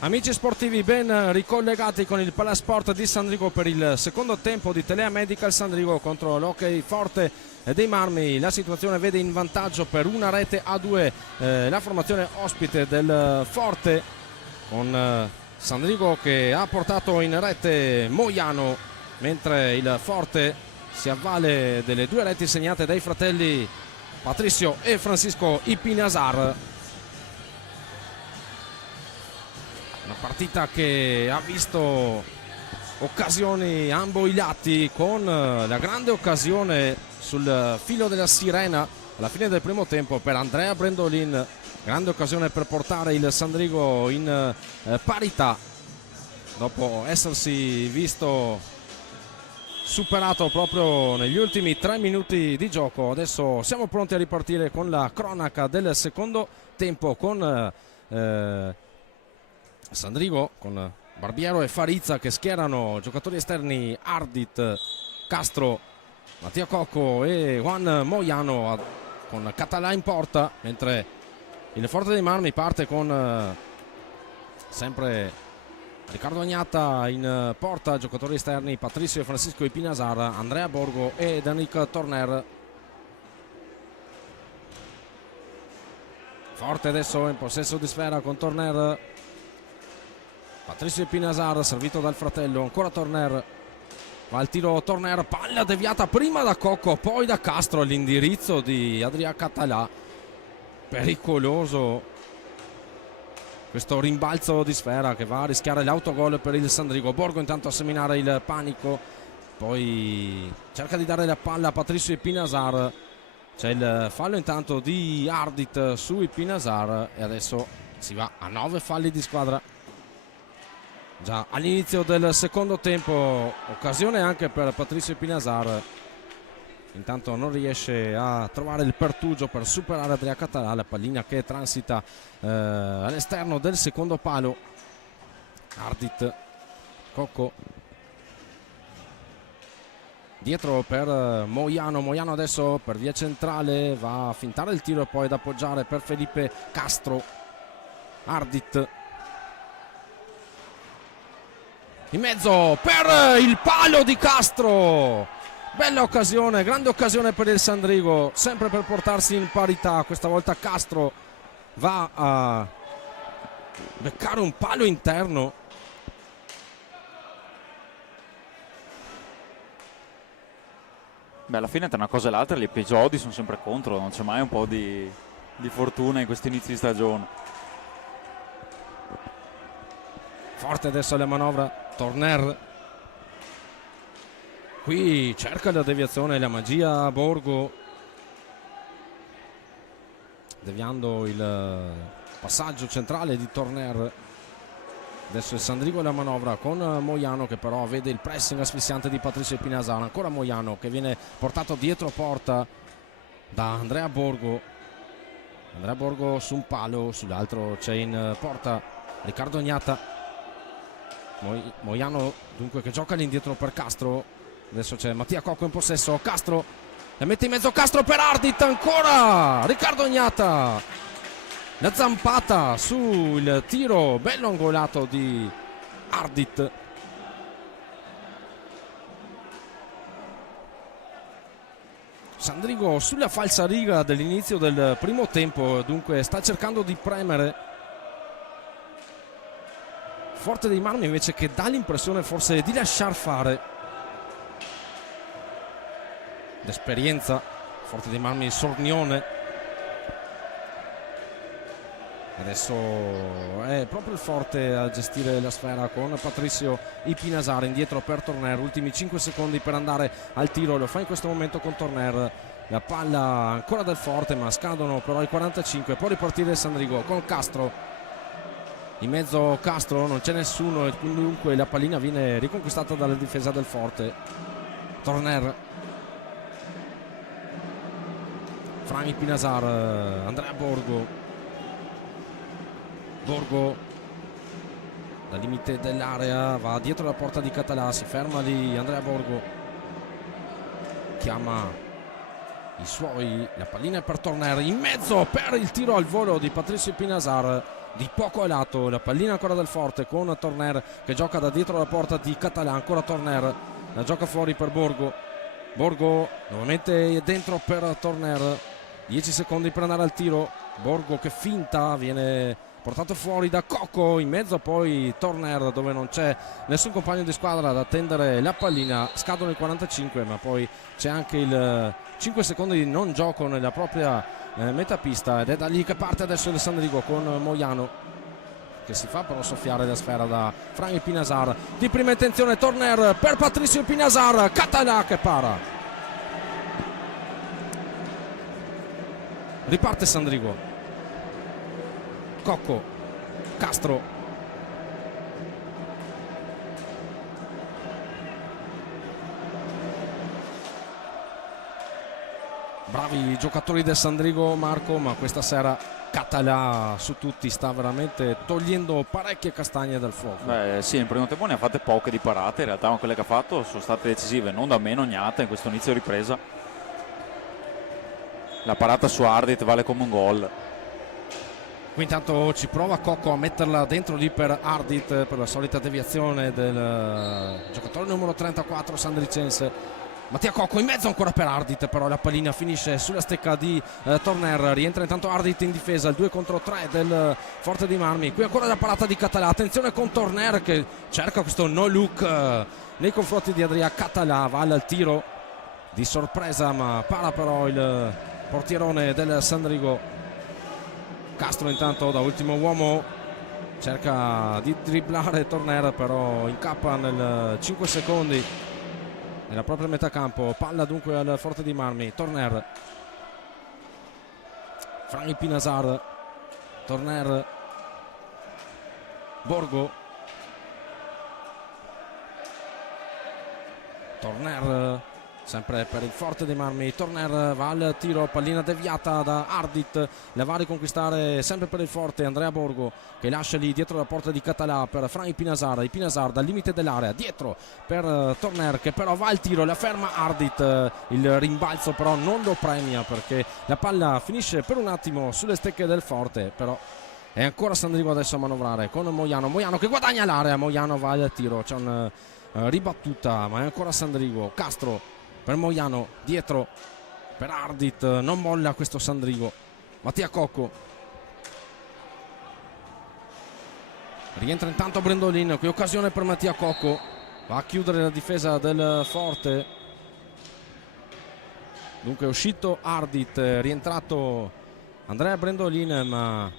Amici sportivi ben ricollegati con il Palasport di Sandrigo per il secondo tempo di Telea Medical Sandrigo contro l'Hockey Forte dei Marmi. La situazione vede in vantaggio per 1-2 la formazione ospite del Forte, con Sandrigo che ha portato in rete Moiano, mentre il Forte si avvale delle 2 reti segnate dai fratelli Patricio e Francisco Ipinasar. Una partita che ha visto occasioni a ambo i lati, con la grande occasione sul filo della sirena alla fine del primo tempo per Andrea Brendolin, grande occasione per portare il Sandrigo in parità dopo essersi visto superato proprio negli ultimi 3 minuti di gioco. Adesso siamo pronti a ripartire con la cronaca del secondo tempo, con Sandrigo, con Barbiero e Farizza che schierano giocatori esterni Ardit, Castro, Mattia Cocco e Juan Moiano, con Català in porta, mentre il Forte dei Marmi parte con sempre Riccardo Agnata in porta, giocatori esterni Patricio e Francisco Ipinasar, Andrea Borgo e Danick Torner. Forte adesso in possesso di sfera con Torner, Patricio Ipinasar servito dal fratello, ancora Torner, va al tiro Torner, palla deviata prima da Cocco poi da Castro all'indirizzo di Adrià Català. Pericoloso questo rimbalzo di sfera che va a rischiare l'autogol per il Sandrigo. Borgo intanto a seminare il panico, poi cerca di dare la palla a Patricio Ipinasar, c'è il fallo intanto di Ardit su Ipinasar e adesso si va a 9 falli di squadra già all'inizio del secondo tempo. Occasione anche per Patricio Ipinasar, intanto non riesce a trovare il pertugio per superare Adrià Català, la pallina che transita all'esterno del secondo palo. Ardit, Cocco dietro per Moiano, Moiano adesso per via centrale va a fintare il tiro e poi ad appoggiare per Felipe Castro. Ardit in mezzo per il palo di Castro, bella occasione, grande occasione per il Sandrigo, sempre per portarsi in parità. Questa volta Castro va a beccare un palo interno. Beh, alla fine tra una cosa e l'altra gli episodi sono sempre contro, non c'è mai un po' di fortuna in questo inizio di stagione. Forte adesso la manovra Torner, qui cerca la deviazione, la magia Borgo, deviando il passaggio centrale di Torner. Adesso il Sandrigo la manovra con Moiano che però vede il pressing asfissiante di Patricio Ipinasar, ancora Moiano che viene portato dietro porta da Andrea Borgo. Andrea Borgo su un palo, sull'altro c'è in porta Riccardo Agnata. Moiano dunque che gioca all'indietro per Castro, adesso c'è Mattia Cocco in possesso, Castro la mette in mezzo, Castro per Ardit, ancora Riccardo Agnata, la zampata sul tiro bello angolato di Ardit. Sandrigo sulla falsariga dell'inizio del primo tempo, dunque sta cercando di premere. Forte dei Marmi invece che dà l'impressione forse di lasciar fare. L'esperienza, Forte dei Marmi Sornione. Adesso è proprio il Forte a gestire la sfera con Patricio Ipinasar indietro per Torner, ultimi 5 secondi per andare al tiro, lo fa in questo momento con Torner, la palla ancora del Forte ma scadono però i 45, può ripartire Sandrigo con Castro. In mezzo Castro, non c'è nessuno e dunque la pallina viene riconquistata dalla difesa del Forte. Torner, Fran Ipinasar, Andrea Borgo. Borgo dal limite dell'area va dietro la porta di Català, si ferma lì Andrea Borgo, chiama i suoi. La pallina è per Torner, in mezzo per il tiro al volo di Patricio Pinazar, di poco a lato. La pallina ancora del Forte con Torner che gioca da dietro la porta di Català. Ancora Torner, la gioca fuori per Borgo. Borgo nuovamente dentro per Torner, 10 secondi per andare al tiro. Borgo che finta, viene portato fuori da Cocco, in mezzo poi Torner dove non c'è nessun compagno di squadra ad attendere la pallina. Scadono i 45, ma poi c'è anche il 5 secondi di non gioco nella propria metapista, ed è da lì che parte adesso il Sandrigo con Moiano che si fa però soffiare la sfera da Frank Pinazar. Di prima intenzione Torner per Patricio Pinazar, Català che para. Riparte Sandrigo, Cocco, Castro, bravi i giocatori del Sandrigo, Marco, ma questa sera Català su tutti sta veramente togliendo parecchie castagne dal fuoco. Beh, sì, nel primo tempo ne ha fatte poche di parate, in realtà quelle che ha fatto sono state decisive, non da meno Gnata in questo inizio ripresa. La parata su Ardit vale come un gol. Qui intanto ci prova Cocco a metterla dentro lì per Ardit, per la solita deviazione del giocatore numero 34 sandricense. Mattia Cocco in mezzo ancora per Ardit, però la pallina finisce sulla stecca di Torner. Rientra intanto Ardit in difesa, il 2 contro 3 del Forte dei Marmi. Qui ancora la parata di Català, attenzione con Torner che cerca questo no look nei confronti di Adria. Català va al tiro di sorpresa, ma para però il portierone del Sandrigo. Castro intanto da ultimo uomo cerca di dribblare Torner, però incappa nel 5 secondi nella propria metà campo. Palla dunque al Forte dei Marmi. Torner, Frank Pinazar, Torner, Borgo, Torner sempre per il Forte dei Marmi. Torner va al tiro, pallina deviata da Ardit, la va a riconquistare sempre per il Forte Andrea Borgo che lascia lì dietro la porta di Català per Frank Pinazar. Il Pinazar dal limite dell'area dietro per Torner che però va al tiro, la ferma Ardit, il rimbalzo però non lo premia perché la palla finisce per un attimo sulle stecche del Forte, però è ancora Sandrigo adesso a manovrare con Moiano che guadagna l'area. Moiano va al tiro, c'è una ribattuta, ma è ancora Sandrigo. Castro per Moiano, dietro per Ardit, non molla questo Sandrigo. Mattia Cocco, rientra intanto Brendolin, qui occasione per Mattia Cocco, va a chiudere la difesa del Forte. Dunque è uscito Ardit, rientrato Andrea Brendolin, ma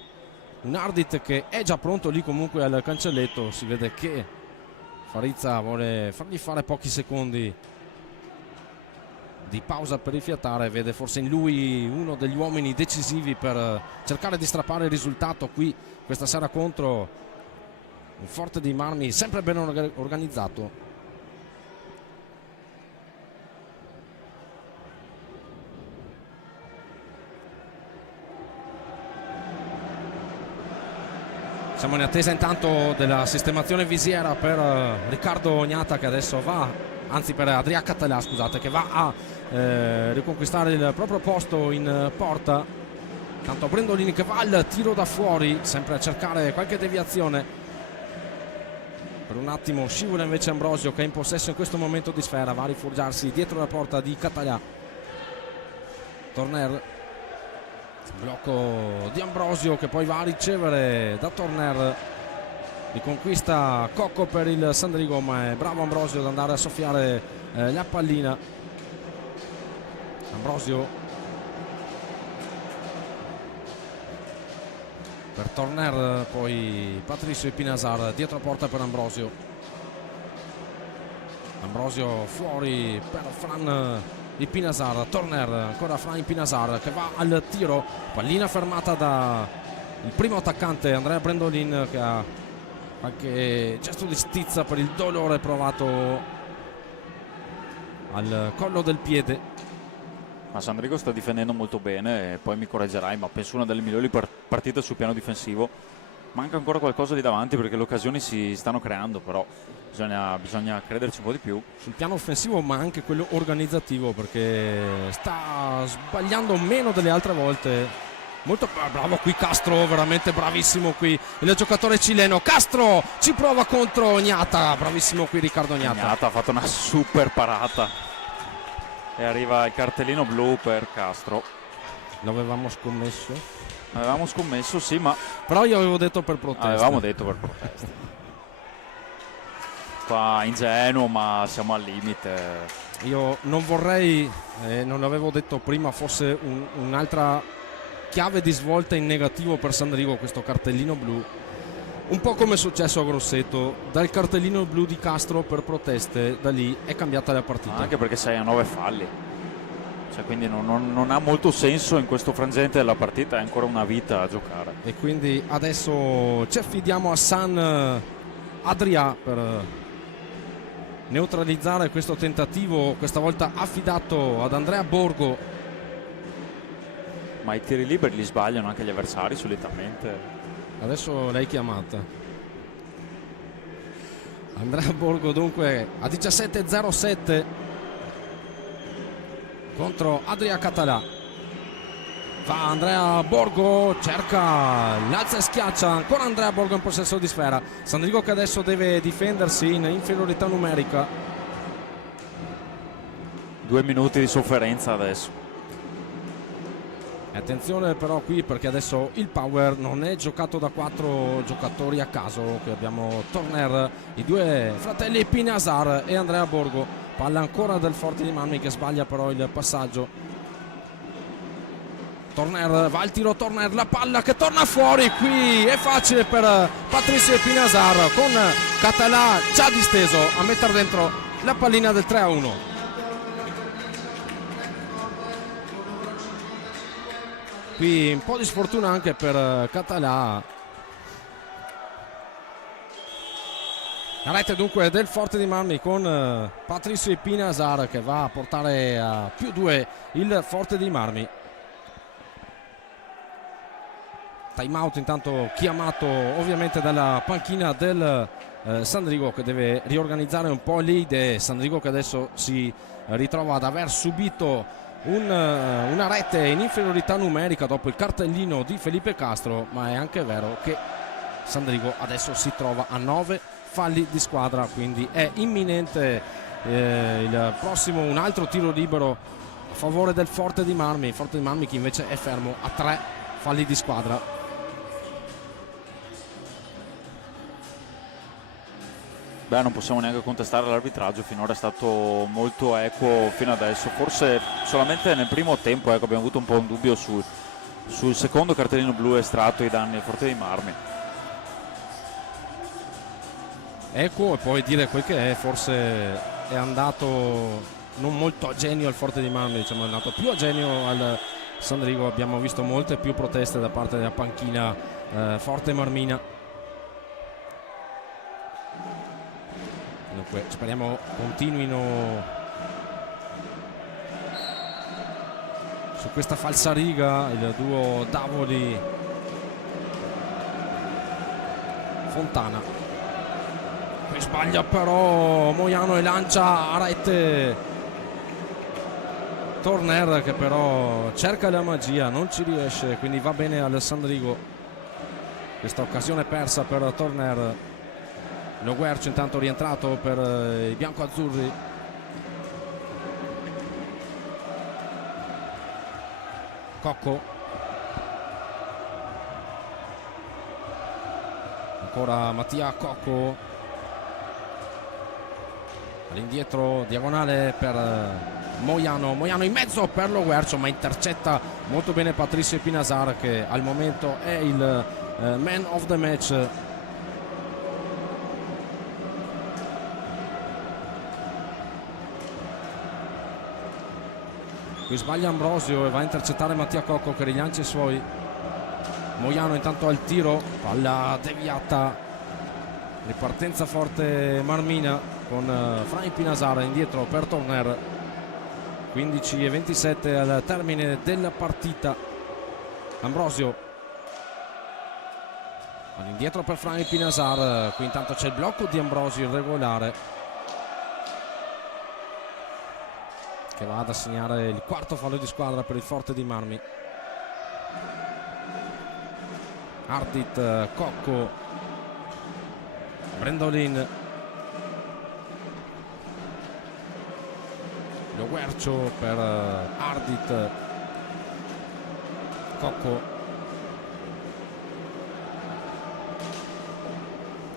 un Ardit che è già pronto lì comunque al cancelletto. Si vede che Farizza vuole fargli fare pochi secondi di pausa per rifiatare, vede forse in lui uno degli uomini decisivi per cercare di strappare il risultato qui questa sera contro un Forte dei Marmi sempre ben organizzato. Siamo in attesa intanto della sistemazione visiera per Riccardo Gnata che adesso va, anzi per Adria Català scusate, che va a riconquistare il proprio posto in porta. Tanto Brendolini che va al tiro da fuori, sempre a cercare qualche deviazione. Per un attimo scivola invece Ambrosio che è in possesso in questo momento di sfera, va a rifugiarsi dietro la porta di Català. Torner, blocco di Ambrosio che poi va a ricevere da Torner. Riconquista Cocco per il Sandrigo, ma è bravo Ambrosio ad andare a soffiare la pallina. Ambrosio per Torner, poi Patricio e Pinazar dietro la porta per Ambrosio. Ambrosio fuori per Fran di Pinazar. Torner, ancora Fran Pinazar che va al tiro, pallina fermata da il primo attaccante Andrea Brendolin che ha qualche gesto di stizza per il dolore provato al collo del piede. Ma Sandrigo sta difendendo molto bene, e poi mi correggerai, ma penso una delle migliori partite sul piano difensivo manca ancora qualcosa lì davanti, perché le occasioni si stanno creando, però bisogna crederci un po' di più sul piano offensivo, ma anche quello organizzativo, perché sta sbagliando meno delle altre volte. Molto bravo qui Castro, veramente bravissimo qui il giocatore cileno. Castro ci prova contro Gnata, bravissimo qui Riccardo Gnata. Gnata ha fatto una super parata e arriva il cartellino blu per Castro. L'avevamo scommesso? Avevamo scommesso, sì, ma però io avevo detto per protesta. Avevamo detto per protesta. Qua ingenuo, ma siamo al limite. Io non vorrei, non l'avevo detto prima, fosse un'altra chiave di svolta in negativo per Sandrigo questo cartellino blu, un po' come è successo a Grosseto. Dal cartellino blu di Castro per proteste, da lì è cambiata la partita, anche perché sei a 9 falli, cioè, quindi non ha molto senso in questo frangente della partita, è ancora una vita a giocare, e quindi adesso ci affidiamo a San Adria per neutralizzare questo tentativo, questa volta affidato ad Andrea Borgo. Ma i tiri liberi li sbagliano anche gli avversari solitamente. Adesso l'hai chiamata. Andrea Borgo dunque a 17:07 contro Adria Català. Va Andrea Borgo, cerca, l'alza e schiaccia, ancora Andrea Borgo in possesso di sfera. Sandrigo che adesso deve difendersi in inferiorità numerica. 2 minuti di sofferenza adesso. Attenzione però qui, perché adesso il power non è giocato da 4 giocatori a caso, che abbiamo Torner, i due fratelli Pinazar e Andrea Borgo. Palla ancora del Forte di Marmi che sbaglia però il passaggio. Torner va al tiro, Torner, la palla che torna fuori, qui è facile per Patricio Pinazar, con Català già disteso a mettere dentro la pallina del 3-1. Qui un po' di sfortuna anche per Català. La rete dunque del Forte di Marmi con Patricio Pinazar che va a portare a +2 il Forte di Marmi. Time out intanto chiamato ovviamente dalla panchina del Sandrigo, che deve riorganizzare un po' le idee. Sandrigo che adesso si ritrova ad aver subito una rete in inferiorità numerica dopo il cartellino di Felipe Castro, ma è anche vero che Sandrigo adesso si trova a 9 falli di squadra, quindi è imminente il prossimo, un altro tiro libero a favore del Forte di Marmi. Il Forte di Marmi che invece è fermo a 3 falli di squadra. Beh, non possiamo neanche contestare l'arbitraggio, finora è stato molto equo fino adesso, forse solamente nel primo tempo abbiamo avuto un po' un dubbio sul secondo cartellino blu estratto ai danni del Forte di Marmi. Equo, e poi dire quel che è, forse è andato non molto a genio al Forte di Marmi, diciamo, è andato più a genio al Sandrigo. Abbiamo visto molte più proteste da parte della panchina Forte Marmina. Dunque speriamo continuino su questa falsariga il duo Davoli Fontana. Qui sbaglia però Moiano e lancia a rete Torner, che però cerca la magia, non ci riesce, quindi va bene al Sandrigo questa occasione persa per Torner. Lo Guercio intanto rientrato per i biancoazzurri. Cocco, ancora Mattia Cocco all'indietro, diagonale per Moiano in mezzo per Lo Guercio, ma intercetta molto bene Patricio Pinazar, che al momento è il man of the match. Qui sbaglia Ambrosio e va a intercettare Mattia Cocco, che rilancia i suoi. Moiano intanto al tiro, palla deviata, ripartenza Forte Marmina con Frank Pinazar indietro per Torner. 15:27 al termine della partita. Ambrosio all'indietro per Frank Pinasar, qui intanto c'è il blocco di Ambrosio irregolare che va ad assegnare il quarto fallo di squadra per il Forte dei Marmi. Ardit, Cocco, Brendolin, lo Guercio per Ardit, Cocco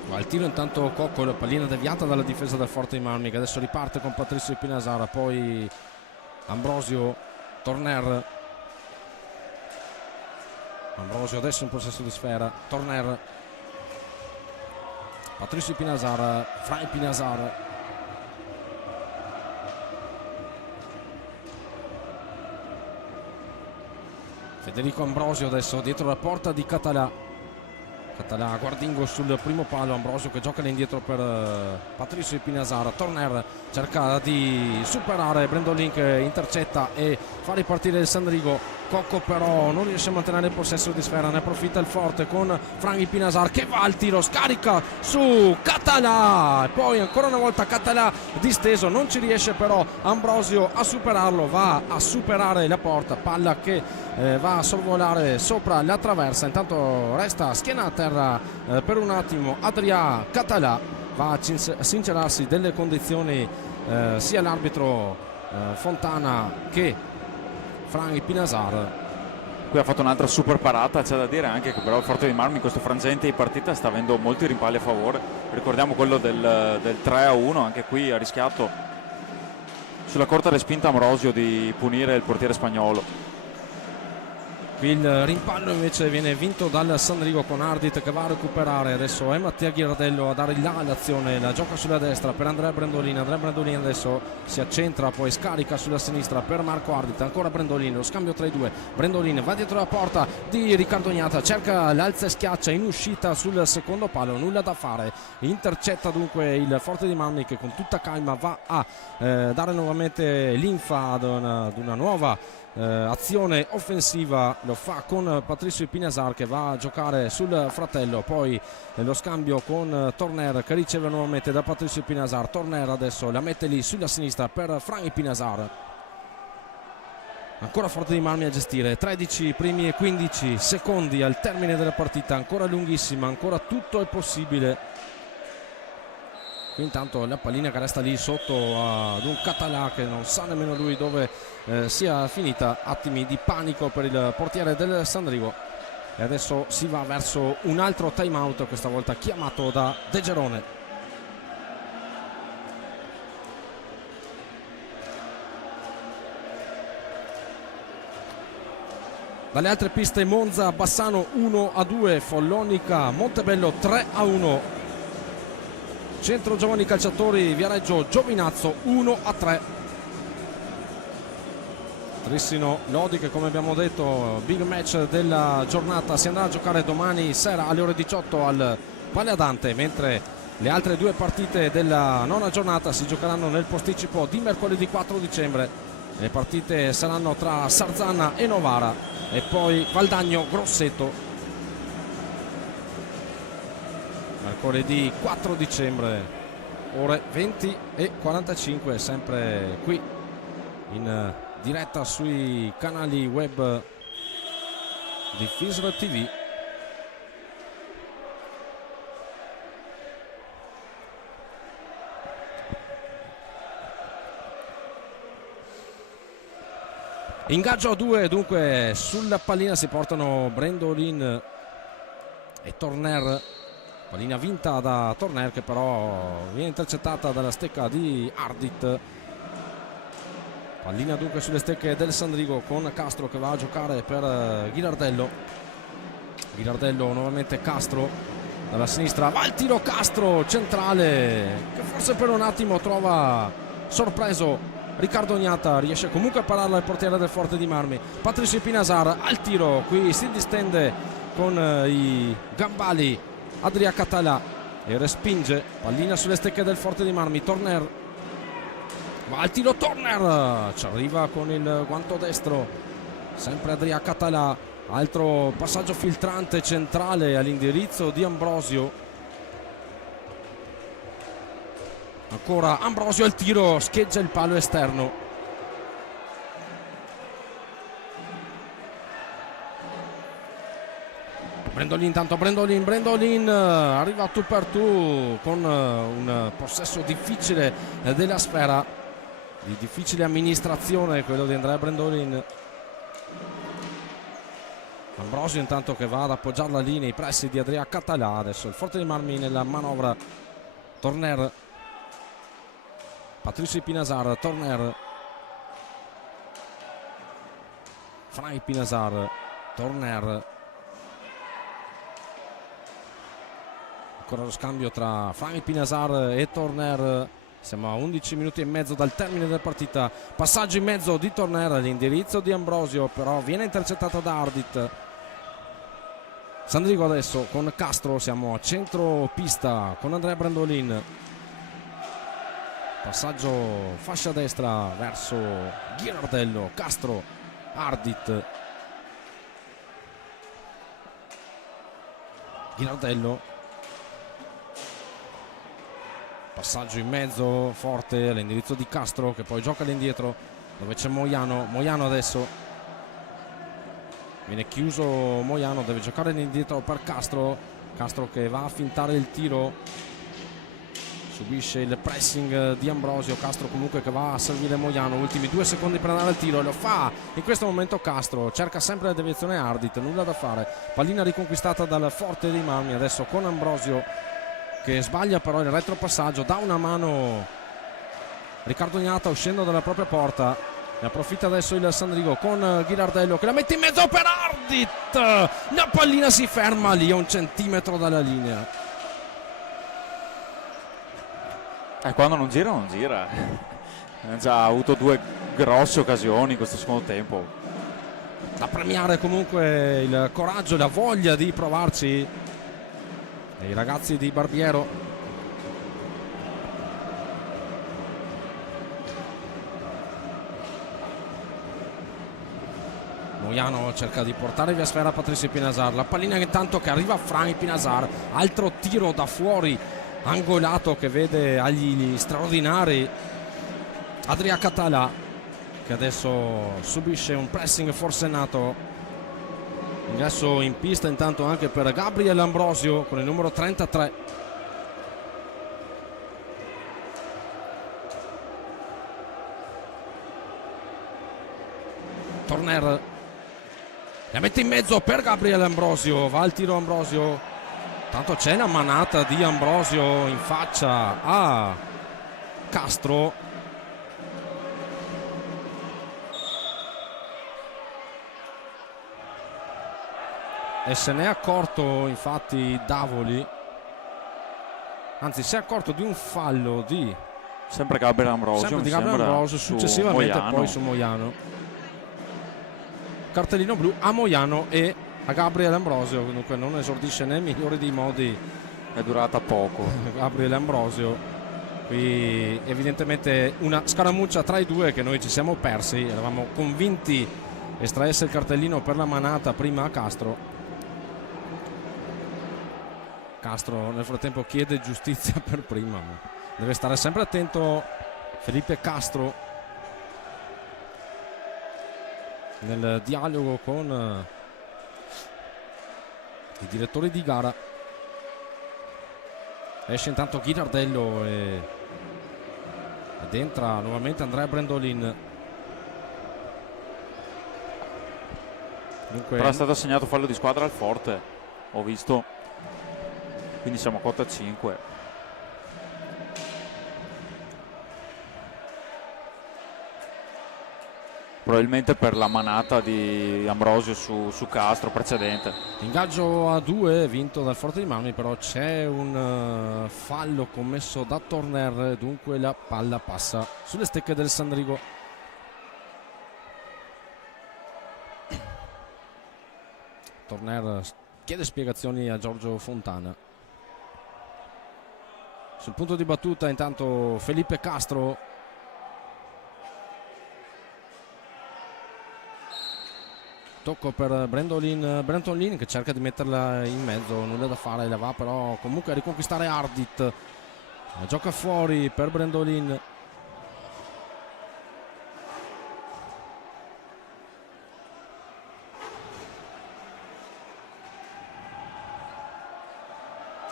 va al tiro, intanto Cocco, la pallina deviata dalla difesa del Forte dei Marmi che adesso riparte con Patrizio Pinasara, poi Ambrosio, Torner, Ambrosio adesso in possesso di sfera, Torner, Patrizio Pinasara, Frank Pinasar, Federico Ambrosio adesso dietro la porta di Català. Català, Guardingo sul primo palo, Ambrosio che gioca all'indietro per Patrizio Pinasara, Torner cerca di superare Brendolin che intercetta e fa ripartire il Sandrigo. Cocco però non riesce a mantenere il possesso di sfera, ne approfitta il Forte con Frank Pinasar che va al tiro, scarica su Català e poi ancora una volta Català disteso, non ci riesce però Ambrosio a superarlo, va a superare la porta, palla che va a sorvolare sopra la traversa, intanto resta schiena a terra per un attimo Adrià Català, va a sincerarsi delle condizioni sia l'arbitro Fontana che Frank Pinasar. Qui ha fatto un'altra super parata, c'è da dire anche che però il Forte dei Marmi in questo frangente di partita sta avendo molti rimpalli a favore, ricordiamo quello del 3-1, anche qui ha rischiato sulla corta respinta Ambrosio di punire il portiere spagnolo. Il rimpallo invece viene vinto dal Sandrigo con Ardit che va a recuperare, adesso è Mattia Ghirardello a dare là l'azione, la gioca sulla destra per Andrea Brendolin, Andrea Brendolin adesso si accentra, poi scarica sulla sinistra per Marco Ardit, ancora Brendolin, lo scambio tra i due, Brendolin va dietro la porta di Riccardo Gnata, cerca l'alza e schiaccia in uscita sul secondo palo, nulla da fare, intercetta dunque il Forte di Marmi che con tutta calma va a dare nuovamente linfa ad una nuova azione offensiva, lo fa con Patrizio Pinasar che va a giocare sul fratello, poi lo scambio con Torner che riceve nuovamente da Patrizio Pinasar, Torner adesso la mette lì sulla sinistra per Frank Pinasar, ancora Forte di Marmi a gestire, 13 primi e 15 secondi al termine della partita, ancora lunghissima, ancora tutto è possibile. Qui intanto la pallina che resta lì sotto ad un Català che non sa nemmeno lui dove sia finita, attimi di panico per il portiere del Sandrigo e adesso si va verso un altro time out, questa volta chiamato da De Gerone. Dalle altre piste Monza, Bassano 1-2, Follonica, Montebello 3-1. Centro Giovani Calciatori Viareggio Giovinazzo 1-3. Trissino Lodi che come abbiamo detto big match della giornata si andrà a giocare domani sera alle ore 18 al Paleadante, mentre le altre due partite della nona giornata si giocheranno nel posticipo di mercoledì 4 dicembre. Le partite saranno tra Sarzana e Novara e poi Valdagno Grosseto. Mercoledì 4 dicembre ore 20:45, sempre qui in diretta sui canali web di FISR TV. Ingaggio a due dunque, sulla pallina si portano Brendolin e Torner, pallina vinta da Torner che però viene intercettata dalla stecca di Ardit. Pallina dunque sulle stecche del Sandrigo con Castro che va a giocare per Ghirardello. Ghirardello nuovamente, Castro dalla sinistra, va al tiro Castro, centrale, che forse per un attimo trova sorpreso Riccardo Gnata, riesce comunque a pararla il portiere del Forte di Marmi. Patrizio Pinasar al tiro, qui si distende con i gambali Adrià Català e respinge, pallina sulle stecche del Forte di Marmi. Torner va al tiro, Torner ci arriva con il guanto destro, sempre Adrià Català, Altro passaggio filtrante centrale all'indirizzo di Ambrosio. Ancora Ambrosio al tiro, scheggia il palo esterno. Brendolin, intanto Brendolin arriva tu per tu con un possesso difficile della sfera, di difficile amministrazione quello di Andrea Brendolin. Ambrosio intanto che va ad appoggiarla lì nei pressi di Adria Català. Adesso il Forte dei Marmi nella manovra. Torner, Patricio Pinasar, Torner, Frank Pinasar, Torner. Ancora lo scambio tra Frank Pinasar e Torner. Siamo a 11 minuti e mezzo dal termine della partita. Passaggio in mezzo di Torner all'indirizzo di Ambrosio, però viene intercettata da Ardit. Sandrigo adesso con Castro, siamo a centro pista con Andrea Brendolin. Passaggio fascia destra verso Ghirardello, Castro, Ardit. Ghirardello. Passaggio in mezzo forte all'indirizzo di Castro, che poi gioca all'indietro dove c'è Moiano. Moiano adesso viene chiuso, Moiano deve giocare all'indietro per Castro. Castro che va a fintare il tiro, subisce il pressing di Ambrosio. Castro comunque che va a servire Moiano, ultimi 2 secondi per andare al tiro e lo fa in questo momento. Castro cerca sempre la deviazione Ardit, nulla da fare, pallina riconquistata dal Forte dei Marmi adesso con Ambrosio che sbaglia però il retropassaggio, dà una mano Riccardo Gnata uscendo dalla propria porta. Ne approfitta adesso il Sandrigo con Ghirardello che la mette in mezzo per Ardit. La pallina si ferma lì a 1 centimetro dalla linea. Quando non gira, non gira. Ha già avuto 2 grosse occasioni in questo secondo tempo. Da premiare comunque il coraggio e la voglia di provarci i ragazzi di Barbiero. Moiano cerca di portare via sfera Patricio Pinasar, la pallina intanto che arriva a Frank Pinasar, altro tiro da fuori angolato che vede agli straordinari Adria Català, che adesso subisce un pressing forsennato. Ingresso in pista intanto anche per Gabriel Ambrosio con il numero 33. Torner la mette in mezzo per Gabriel Ambrosio, va al tiro Ambrosio. Tanto c'è la manata di Ambrosio in faccia a Castro. E se ne è accorto infatti Davoli, anzi si è accorto di un fallo di sempre Gabriel Ambrosio, sempre di Gabriel Ambrosio, successivamente Moiano. poi su Moiano. Cartellino blu a Moiano e a Gabriel Ambrosio, dunque non esordisce nel migliore dei modi. È durata poco Gabriel Ambrosio. Qui evidentemente una scaramuccia tra i due che noi ci siamo persi, eravamo convinti estraesse il cartellino per la manata prima a Castro. Castro nel frattempo chiede giustizia per prima, deve stare sempre attento Felipe Castro nel dialogo con i direttori di gara. Esce intanto Ghirardello ed entra nuovamente Andrea Brendolin. Dunque, però è stato assegnato fallo di squadra al Forte, ho visto, quindi siamo a quota 5. Probabilmente per la manata di Ambrosio su Castro precedente. Ingaggio a 2 vinto dal Forte dei Marmi, però c'è un fallo commesso da Torner, dunque la palla passa sulle stecche del Sandrigo. Torner chiede spiegazioni a Giorgio Fontana. Sul punto di battuta intanto Felipe Castro. Tocco per Brandon Lin che cerca di metterla in mezzo, nulla da fare, la va però comunque a riconquistare Ardit. La gioca fuori per Brandon Lin.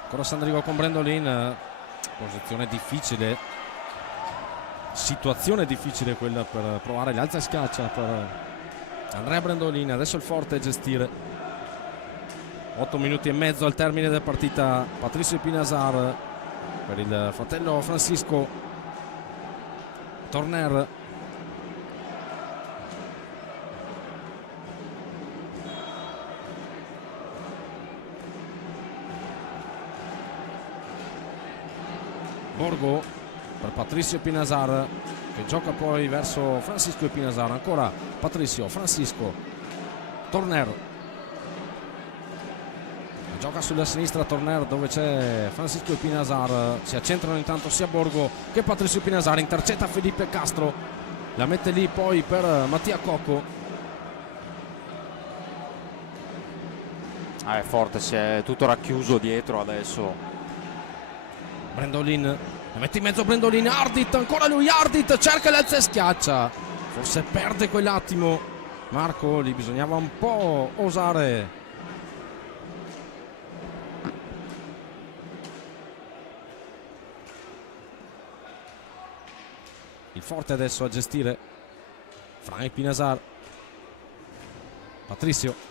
Ancora Sandrigo con Brandon Lin, posizione difficile, situazione difficile quella per provare l'alza e scaccia per Andrea Brandon Lin. Adesso il forte è gestire. 8 minuti e mezzo al termine della partita. Patrizio Pinasar per il fratello Francisco Torner. Borgo per Patrizio Pinasar che gioca poi verso Francisco e Pinasar. Ancora Patrizio, Francisco, Torner gioca sulla sinistra, Torner dove c'è Francisco e Pinasar. Si accentrano intanto sia Borgo che Patrizio Pinasar. Intercetta Felipe Castro, la mette lì poi per Mattia Cocco. È forte, si è tutto racchiuso dietro adesso. Brandon Lin, la mette in mezzo Brandon Lin. Ardit, ancora lui, Ardit cerca l'alza e schiaccia, forse perde quell'attimo Marco, lì bisognava un po' osare. Il forte adesso a gestire Frank Pinasar. Patrizio,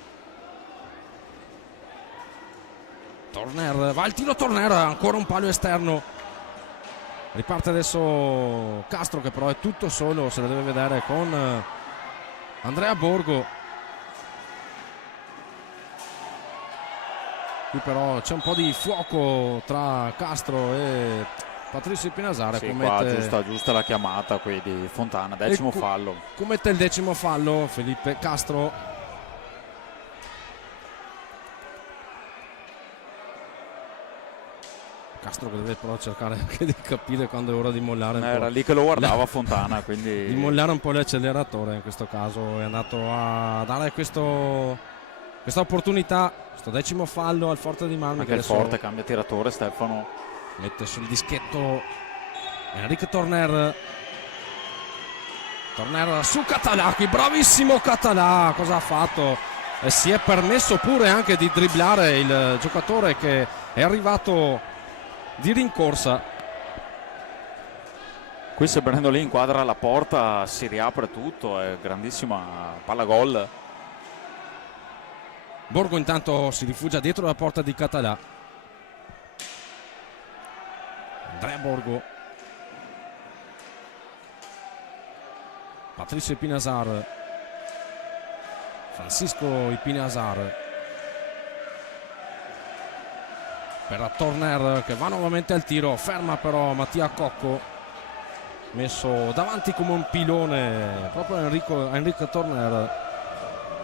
Torner, va il tiro Torner, ancora un palo esterno. Riparte adesso Castro che però è tutto solo, se la deve vedere con Andrea Borgo. Qui però c'è un po' di fuoco tra Castro e Patrizio Pinasar. Sì, qua giusta la chiamata qui di Fontana, decimo fallo. Commette il decimo fallo Felipe Castro. Castro che deve però cercare anche di capire quando è ora di mollare un po'. Era lì che lo guardava Fontana, quindi di mollare un po' l'acceleratore. In questo caso è andato a dare questa opportunità, questo decimo fallo al forte di Malmi. Anche il forte cambia tiratore, Stefano mette sul dischetto Enrico Torner su Català, qui bravissimo Català, cosa ha fatto? E si è permesso pure anche di dribblare il giocatore che è arrivato di rincorsa. Qui se Brandon Lin inquadra la porta si riapre tutto, è grandissima palla gol. Borgo intanto si rifugia dietro la porta di Català. Andrea Borgo, Patrizio Pinasar, Francisco Pinasar per Torner che va nuovamente al tiro, ferma però Mattia Cocco, messo davanti come un pilone proprio Enrico Torner.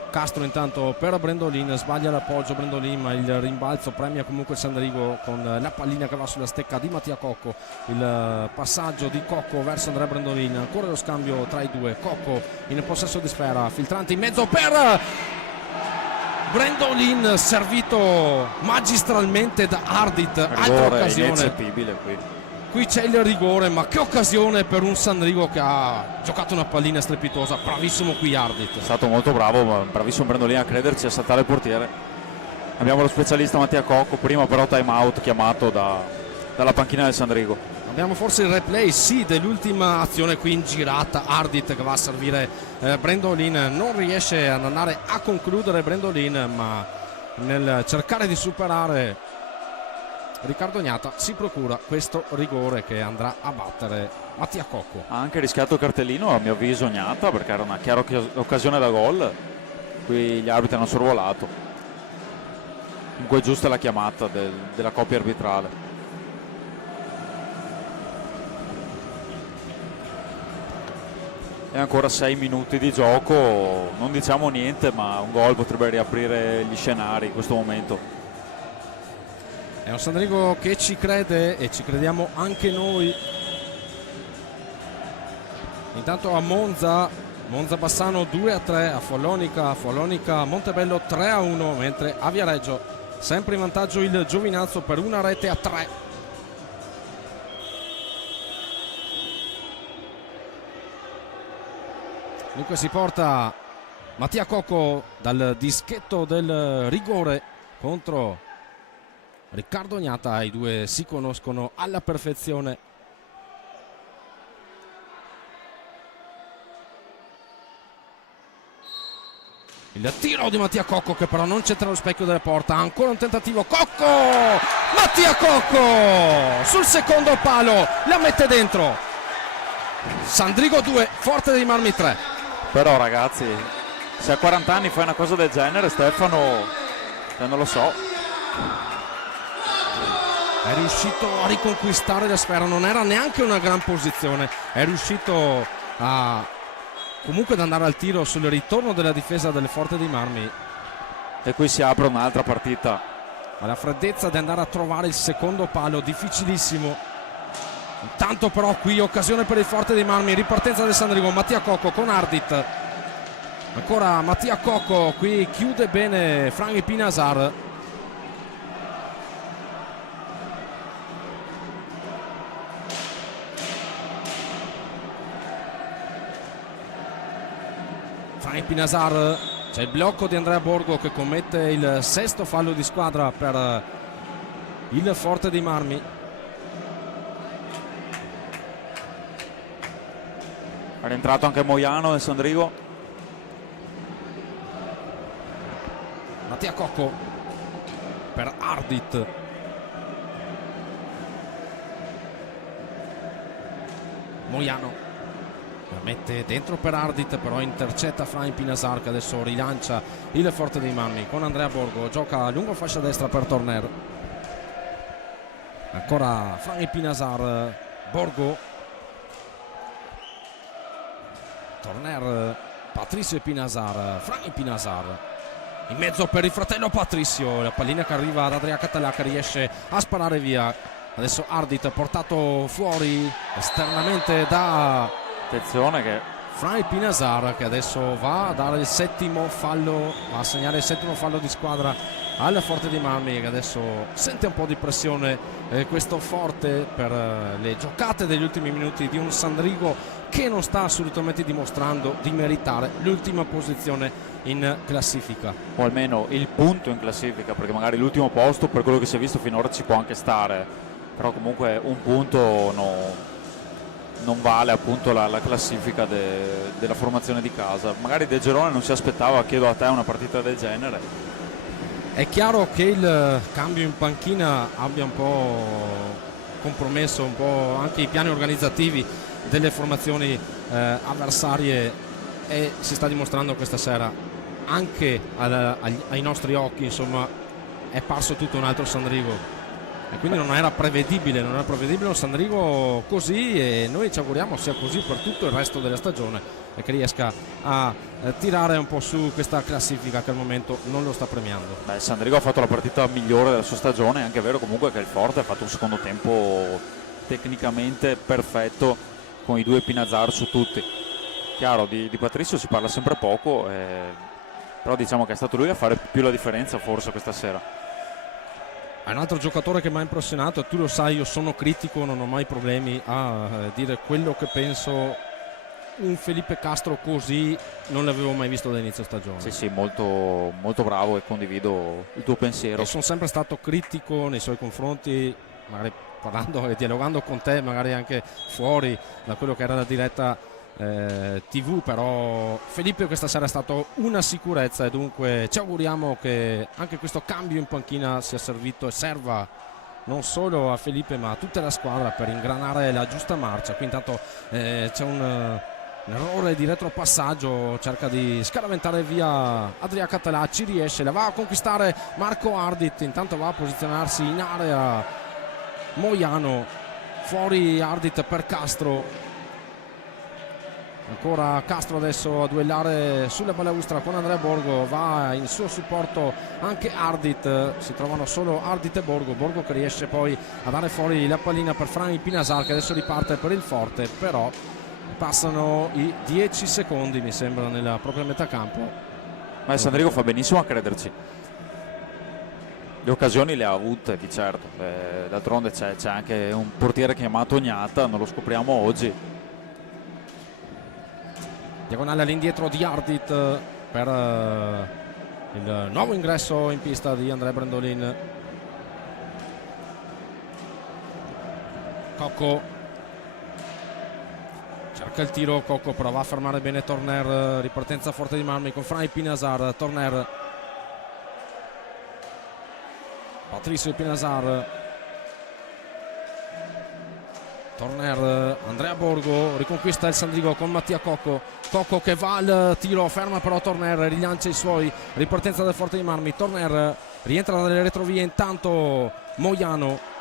Castro intanto per Brandon Lin, sbaglia l'appoggio Brandon Lin, ma il rimbalzo premia comunque il Sandrigo con la pallina che va sulla stecca di Mattia Cocco. Il passaggio di Cocco verso Andrea Brandon Lin, ancora lo scambio tra i due. Cocco in possesso di sfera, filtrante in mezzo per Brandon Lin, servito magistralmente da Ardit. Altra occasione ineccepibile qui c'è il rigore, ma che occasione per un Sandrigo che ha giocato una pallina strepitosa. Bravissimo qui Ardit, è stato molto bravo, bravissimo Brandon Lin a crederci, a saltare il portiere. Abbiamo lo specialista Mattia Cocco, prima però time out chiamato dalla panchina del Sandrigo. Abbiamo forse il replay, sì, dell'ultima azione qui in girata. Ardit che va a servire Brandon Lin, non riesce ad andare a concludere Brandon Lin, ma nel cercare di superare Riccardo Gnata si procura questo rigore che andrà a battere Mattia Cocco. Ha anche rischiato il cartellino a mio avviso Gnata, perché era una chiara occasione da gol. Qui gli arbitri hanno sorvolato. Comunque giusta la chiamata della coppia arbitrale. E ancora 6 minuti di gioco, non diciamo niente, ma un gol potrebbe riaprire gli scenari in questo momento. È un Sandrigo che ci crede e ci crediamo anche noi. Intanto a Monza Monza Bassano 2-3 a Follonica, Montebello 3-1, mentre a Viareggio sempre in vantaggio il Giovinazzo per 1-3. Dunque si porta Mattia Cocco dal dischetto del rigore contro Riccardo Ognata. I due si conoscono alla perfezione. Il tiro di Mattia Cocco che però non c'entra lo specchio della porta. Ancora un tentativo. Cocco! Mattia Cocco sul secondo palo la mette dentro. Sandrigo 2, Forte dei Marmi 3. Però ragazzi, se a 40 anni fai una cosa del genere, Stefano, non lo so. È riuscito a riconquistare la sfera, non era neanche una gran posizione, è riuscito a comunque ad andare al tiro sul ritorno della difesa del Forte dei Marmi. E qui si apre un'altra partita. Alla freddezza di andare a trovare il secondo palo, difficilissimo. Intanto però qui occasione per il Forte dei Marmi, ripartenza del Sandrigo, Mattia Cocco con Ardit. Ancora Mattia Cocco, qui chiude bene Franchi Pinasar. Franchi Pinasar, c'è il blocco di Andrea Borgo che commette il sesto fallo di squadra per il Forte dei Marmi. È rientrato anche Moiano del Sandrigo. Mattia Cocco per Ardit. Moiano la mette dentro per Ardit, però intercetta Franchi Pinasar che adesso rilancia il Forte dei Marmi con Andrea Borgo. Gioca a lungo fascia destra per Torner. Ancora Franchi Pinasar, Borgo, Torner, Patrizio Pinasar, Franchi Pinasar in mezzo per il fratello Patrizio, la pallina che arriva ad Adria Català che riesce a sparare via. Adesso Ardit portato fuori esternamente da, attenzione, che Franchi Pinasar, che adesso va a dare il settimo fallo, va a segnare il settimo fallo di squadra al Forte dei Marmi, che adesso sente un po' di pressione questo Forte per le giocate degli ultimi minuti di un Sandrigo che non sta assolutamente dimostrando di meritare l'ultima posizione in classifica, o almeno il punto in classifica, perché magari l'ultimo posto per quello che si è visto finora ci può anche stare, però comunque un punto non vale appunto la classifica della formazione di casa. Magari De Gerone non si aspettava, chiedo a te, una partita del genere. È chiaro che il cambio in panchina abbia un po' compromesso un po' anche i piani organizzativi delle formazioni avversarie, e si sta dimostrando questa sera anche ai nostri occhi, insomma è parso tutto un altro Sandrigo e quindi non era prevedibile un Sandrigo così, e noi ci auguriamo sia così per tutto il resto della stagione e che riesca a tirare un po' su questa classifica che al momento non lo sta premiando. Beh, Sandrigo ha fatto la partita migliore della sua stagione, è anche vero comunque che il Forte ha fatto un secondo tempo tecnicamente perfetto con i due Pinasar su tutti. Chiaro, di Patrizio si parla sempre poco, però diciamo che è stato lui a fare più la differenza forse questa sera. È un altro giocatore che mi ha impressionato, e tu lo sai, io sono critico, non ho mai problemi a dire quello che penso. Un Felipe Castro così non l'avevo mai visto dall'inizio stagione. Sì, molto, molto bravo, e condivido il tuo pensiero. E sono sempre stato critico nei suoi confronti, magari parlando e dialogando con te, magari anche fuori da quello che era la diretta TV, però Felipe questa sera è stato una sicurezza, e dunque ci auguriamo che anche questo cambio in panchina sia servito e serva non solo a Felipe ma a tutta la squadra per ingranare la giusta marcia. Qui intanto c'è un errore di retropassaggio, cerca di scaraventare via Adria Català, ci riesce, la va a conquistare Marco Ardit, intanto va a posizionarsi in area Moiano, fuori Ardit per Castro. Ancora Castro adesso a duellare sulla balaustra con Andrea Borgo, va in suo supporto anche Ardit, si trovano solo Ardit e Borgo che riesce poi a dare fuori la pallina per Franchi Pinasar, che adesso riparte per il Forte, però Passano i 10 secondi mi sembra nella propria metà campo. Ma il Sandrigo fa benissimo a crederci, le occasioni le ha avute di certo, d'altronde c'è anche un portiere chiamato Ognata, non lo scopriamo oggi. Diagonale all'indietro di Ardit per il nuovo ingresso in pista di Andrea Brandolin. Cocco cerca il tiro, Cocco però va a fermare bene Torner, ripartenza forte di Marmi con Fray Pinazar. Torner, Patricio Pinazar, Torner, Andrea Borgo, riconquista il Sandrigo con Mattia Cocco. Cocco che va al tiro, ferma però Torner, rilancia i suoi, ripartenza del forte di Marmi. Torner rientra dalle retrovie, intanto Moiano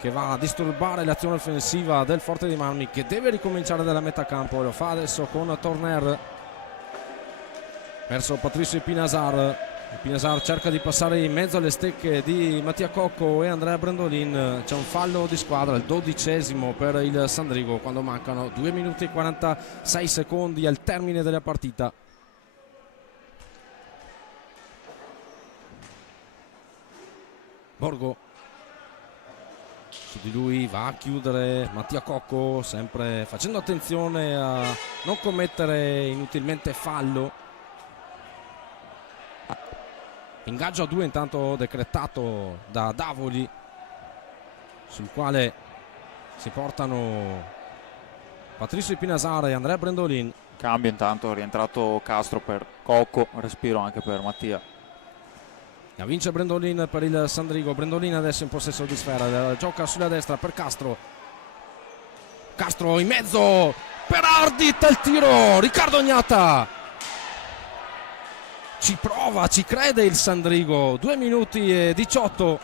che va a disturbare l'azione offensiva del forte di Marmi, che deve ricominciare dalla metà campo, lo fa adesso con Torner verso Patricio Pinazar. Pinazar cerca di passare in mezzo alle stecche di Mattia Cocco e Andrea Brandolin. C'è un fallo di squadra, il 12° per il Sandrigo, quando mancano 2 minuti e 46 secondi al termine della partita. Borgo, su di lui va a chiudere Mattia Cocco, sempre facendo attenzione a non commettere inutilmente fallo. Ingaggio a 2 intanto decretato da Davoli, sul quale si portano Patricio Pinazar e Andrea Brandolin. Cambio intanto, è rientrato Castro per Cocco, respiro anche per Mattia. La vince Brandolin per il Sandrigo. Brandolin adesso in possesso di sfera, gioca sulla destra per Castro. Castro in mezzo per Ardit, il tiro, Riccardo Ognata. Ci prova, ci crede il Sandrigo. 2 minuti e 18.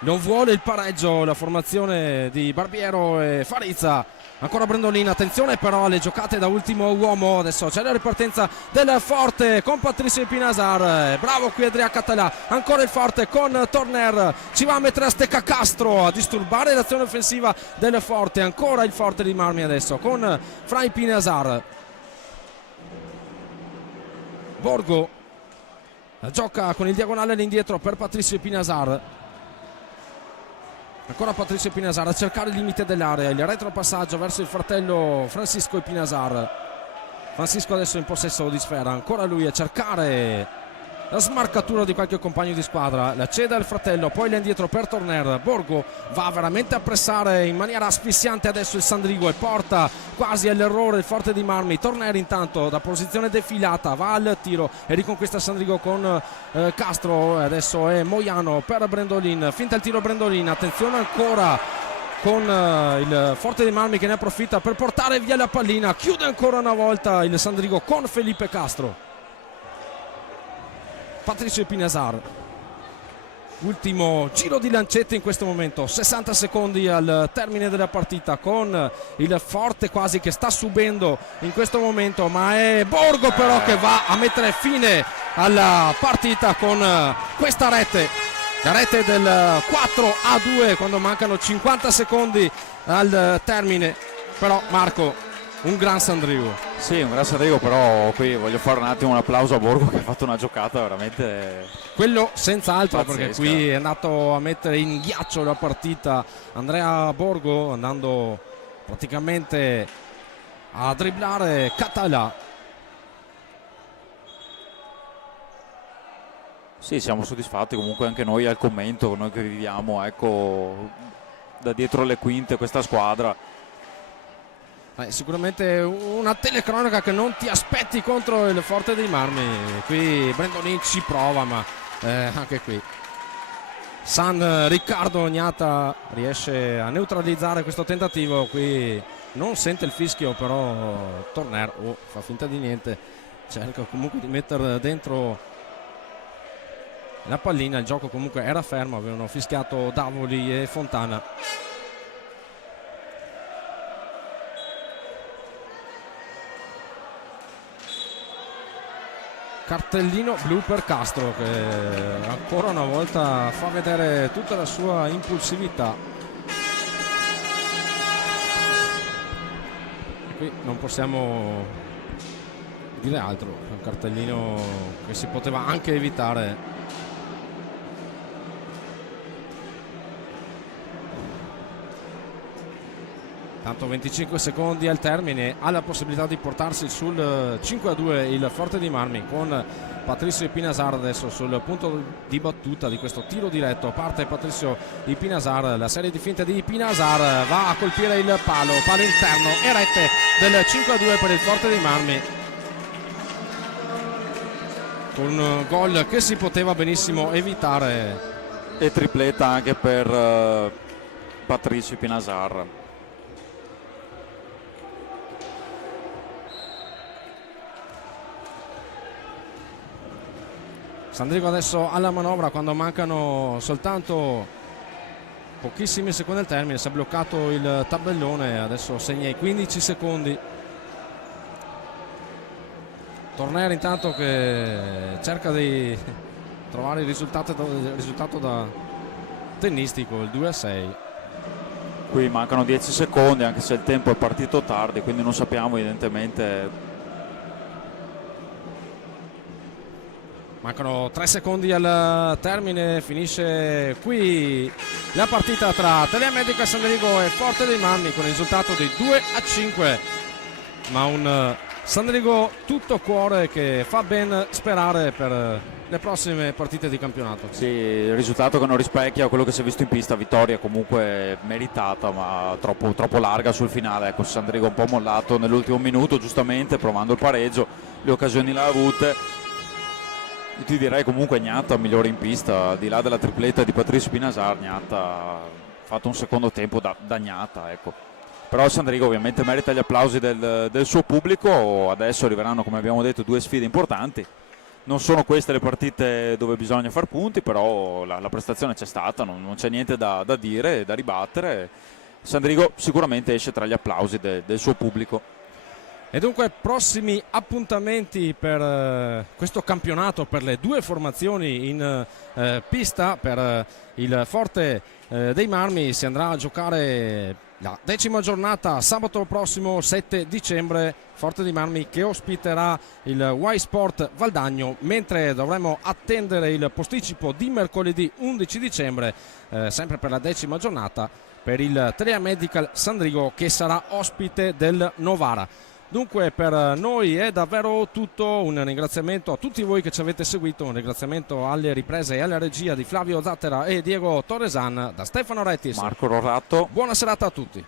Non vuole il pareggio la formazione di Barbiero e Farizza. Ancora Brandolin, attenzione però alle giocate da ultimo uomo. Adesso c'è la ripartenza del Forte con Patricio Pinazar. Bravo qui Adria Català. Ancora il Forte con Torner. Ci va a mettere a stecca Castro a disturbare l'azione offensiva del Forte. Ancora il Forte di Marmi adesso con Fray Pinazar. Borgo gioca con il diagonale all'indietro per Patricio Pinazar. Ancora Patricio Pinazar a cercare il limite dell'area, il retropassaggio verso il fratello Francisco Pinazar. Francisco adesso in possesso di sfera, ancora lui a cercare la smarcatura di qualche compagno di squadra, la cede al fratello, poi l'indietro per Torner. Borgo va veramente a pressare in maniera asfissiante adesso il Sandrigo e porta quasi all'errore il Forte di Marmi. Torner intanto da posizione defilata va al tiro e riconquista il Sandrigo con Castro. Adesso è Moiano per Brandolin, finta il tiro Brandolin, attenzione ancora con il Forte di Marmi che ne approfitta per portare via la pallina. Chiude ancora una volta il Sandrigo con Felipe Castro. Patricio Pinazar, ultimo giro di lancette in questo momento, 60 secondi al termine della partita, con il Forte quasi che sta subendo in questo momento, ma è Borgo però che va a mettere fine alla partita con questa rete, la rete del 4-2 quando mancano 50 secondi al termine. Però Marco, un gran Sandrigo. Sì, un gran Sandrigo, però qui voglio fare un attimo un applauso a Borgo che ha fatto una giocata veramente... Quello senza altro, pazzesca. Perché qui è andato a mettere in ghiaccio la partita Andrea Borgo, andando praticamente a dribblare Català. Sì, siamo soddisfatti comunque anche noi al commento, noi che viviamo, ecco, da dietro le quinte questa squadra. Sicuramente una telecronaca che non ti aspetti contro il Forte dei Marmi. Qui Brandolin ci prova, ma anche qui San Riccardo Ognata riesce a neutralizzare questo tentativo. Qui non sente il fischio, però Torner fa finta di niente, cerca comunque di mettere dentro la pallina. Il gioco comunque era fermo, avevano fischiato Davoli e Fontana. Cartellino blu per Castro, che ancora una volta fa vedere tutta la sua impulsività. qui non possiamo dire altro, un cartellino che si poteva anche evitare. Tanto 25 secondi al termine, ha la possibilità di portarsi sul 5-2 il Forte dei Marmi, con Patrizio Ipinasar adesso sul punto di battuta di questo tiro diretto. Parte Patrizio Ipinasar, la serie di finte di Ipinasar va a colpire il palo interno e rete del 5-2 per il Forte dei Marmi, con un gol che si poteva benissimo evitare. E tripletta anche per Patrizio Ipinasar. Sandrigo adesso alla manovra quando mancano soltanto pochissimi secondi al termine, si è bloccato il tabellone, adesso segna i 15 secondi. Tornero intanto che cerca di trovare il risultato da tennistico, il 2-6. Qui mancano 10 secondi, anche se il tempo è partito tardi, quindi non sappiamo evidentemente. Mancano 3 secondi al termine, finisce qui la partita tra Telemedica Sandrigo e Forte dei Marmi con il risultato di 2-5, ma un Sandrigo tutto cuore che fa ben sperare per le prossime partite di campionato. Sì, il risultato che non rispecchia quello che si è visto in pista, vittoria comunque meritata ma troppo larga sul finale. Ecco, Sandrigo un po' mollato nell'ultimo minuto, giustamente provando il pareggio, le occasioni le ha avute. Io ti direi comunque Gnatta migliore in pista, al di là della tripletta di Patrizio Ipinasar. Gnatta ha fatto un secondo tempo da Gnatta, ecco. Però Sandrigo ovviamente merita gli applausi del suo pubblico. Adesso arriveranno, come abbiamo detto, 2 sfide importanti. Non sono queste le partite dove bisogna far punti, però la prestazione c'è stata, non c'è niente da dire, da ribattere. Sandrigo sicuramente esce tra gli applausi del suo pubblico. E dunque prossimi appuntamenti per questo campionato, per le due formazioni in pista. Per il Forte dei Marmi si andrà a giocare la 10ª giornata sabato prossimo 7 dicembre, Forte dei Marmi che ospiterà il Y Sport Valdagno, mentre dovremo attendere il posticipo di mercoledì 11 dicembre sempre per la 10ª giornata per il Telea Medical Sandrigo che sarà ospite del Novara. Dunque per noi è davvero tutto, un ringraziamento a tutti voi che ci avete seguito, un ringraziamento alle riprese e alla regia di Flavio Zattera e Diego Torresan, da Stefano Rettis, Marco Roratto. buona serata a tutti.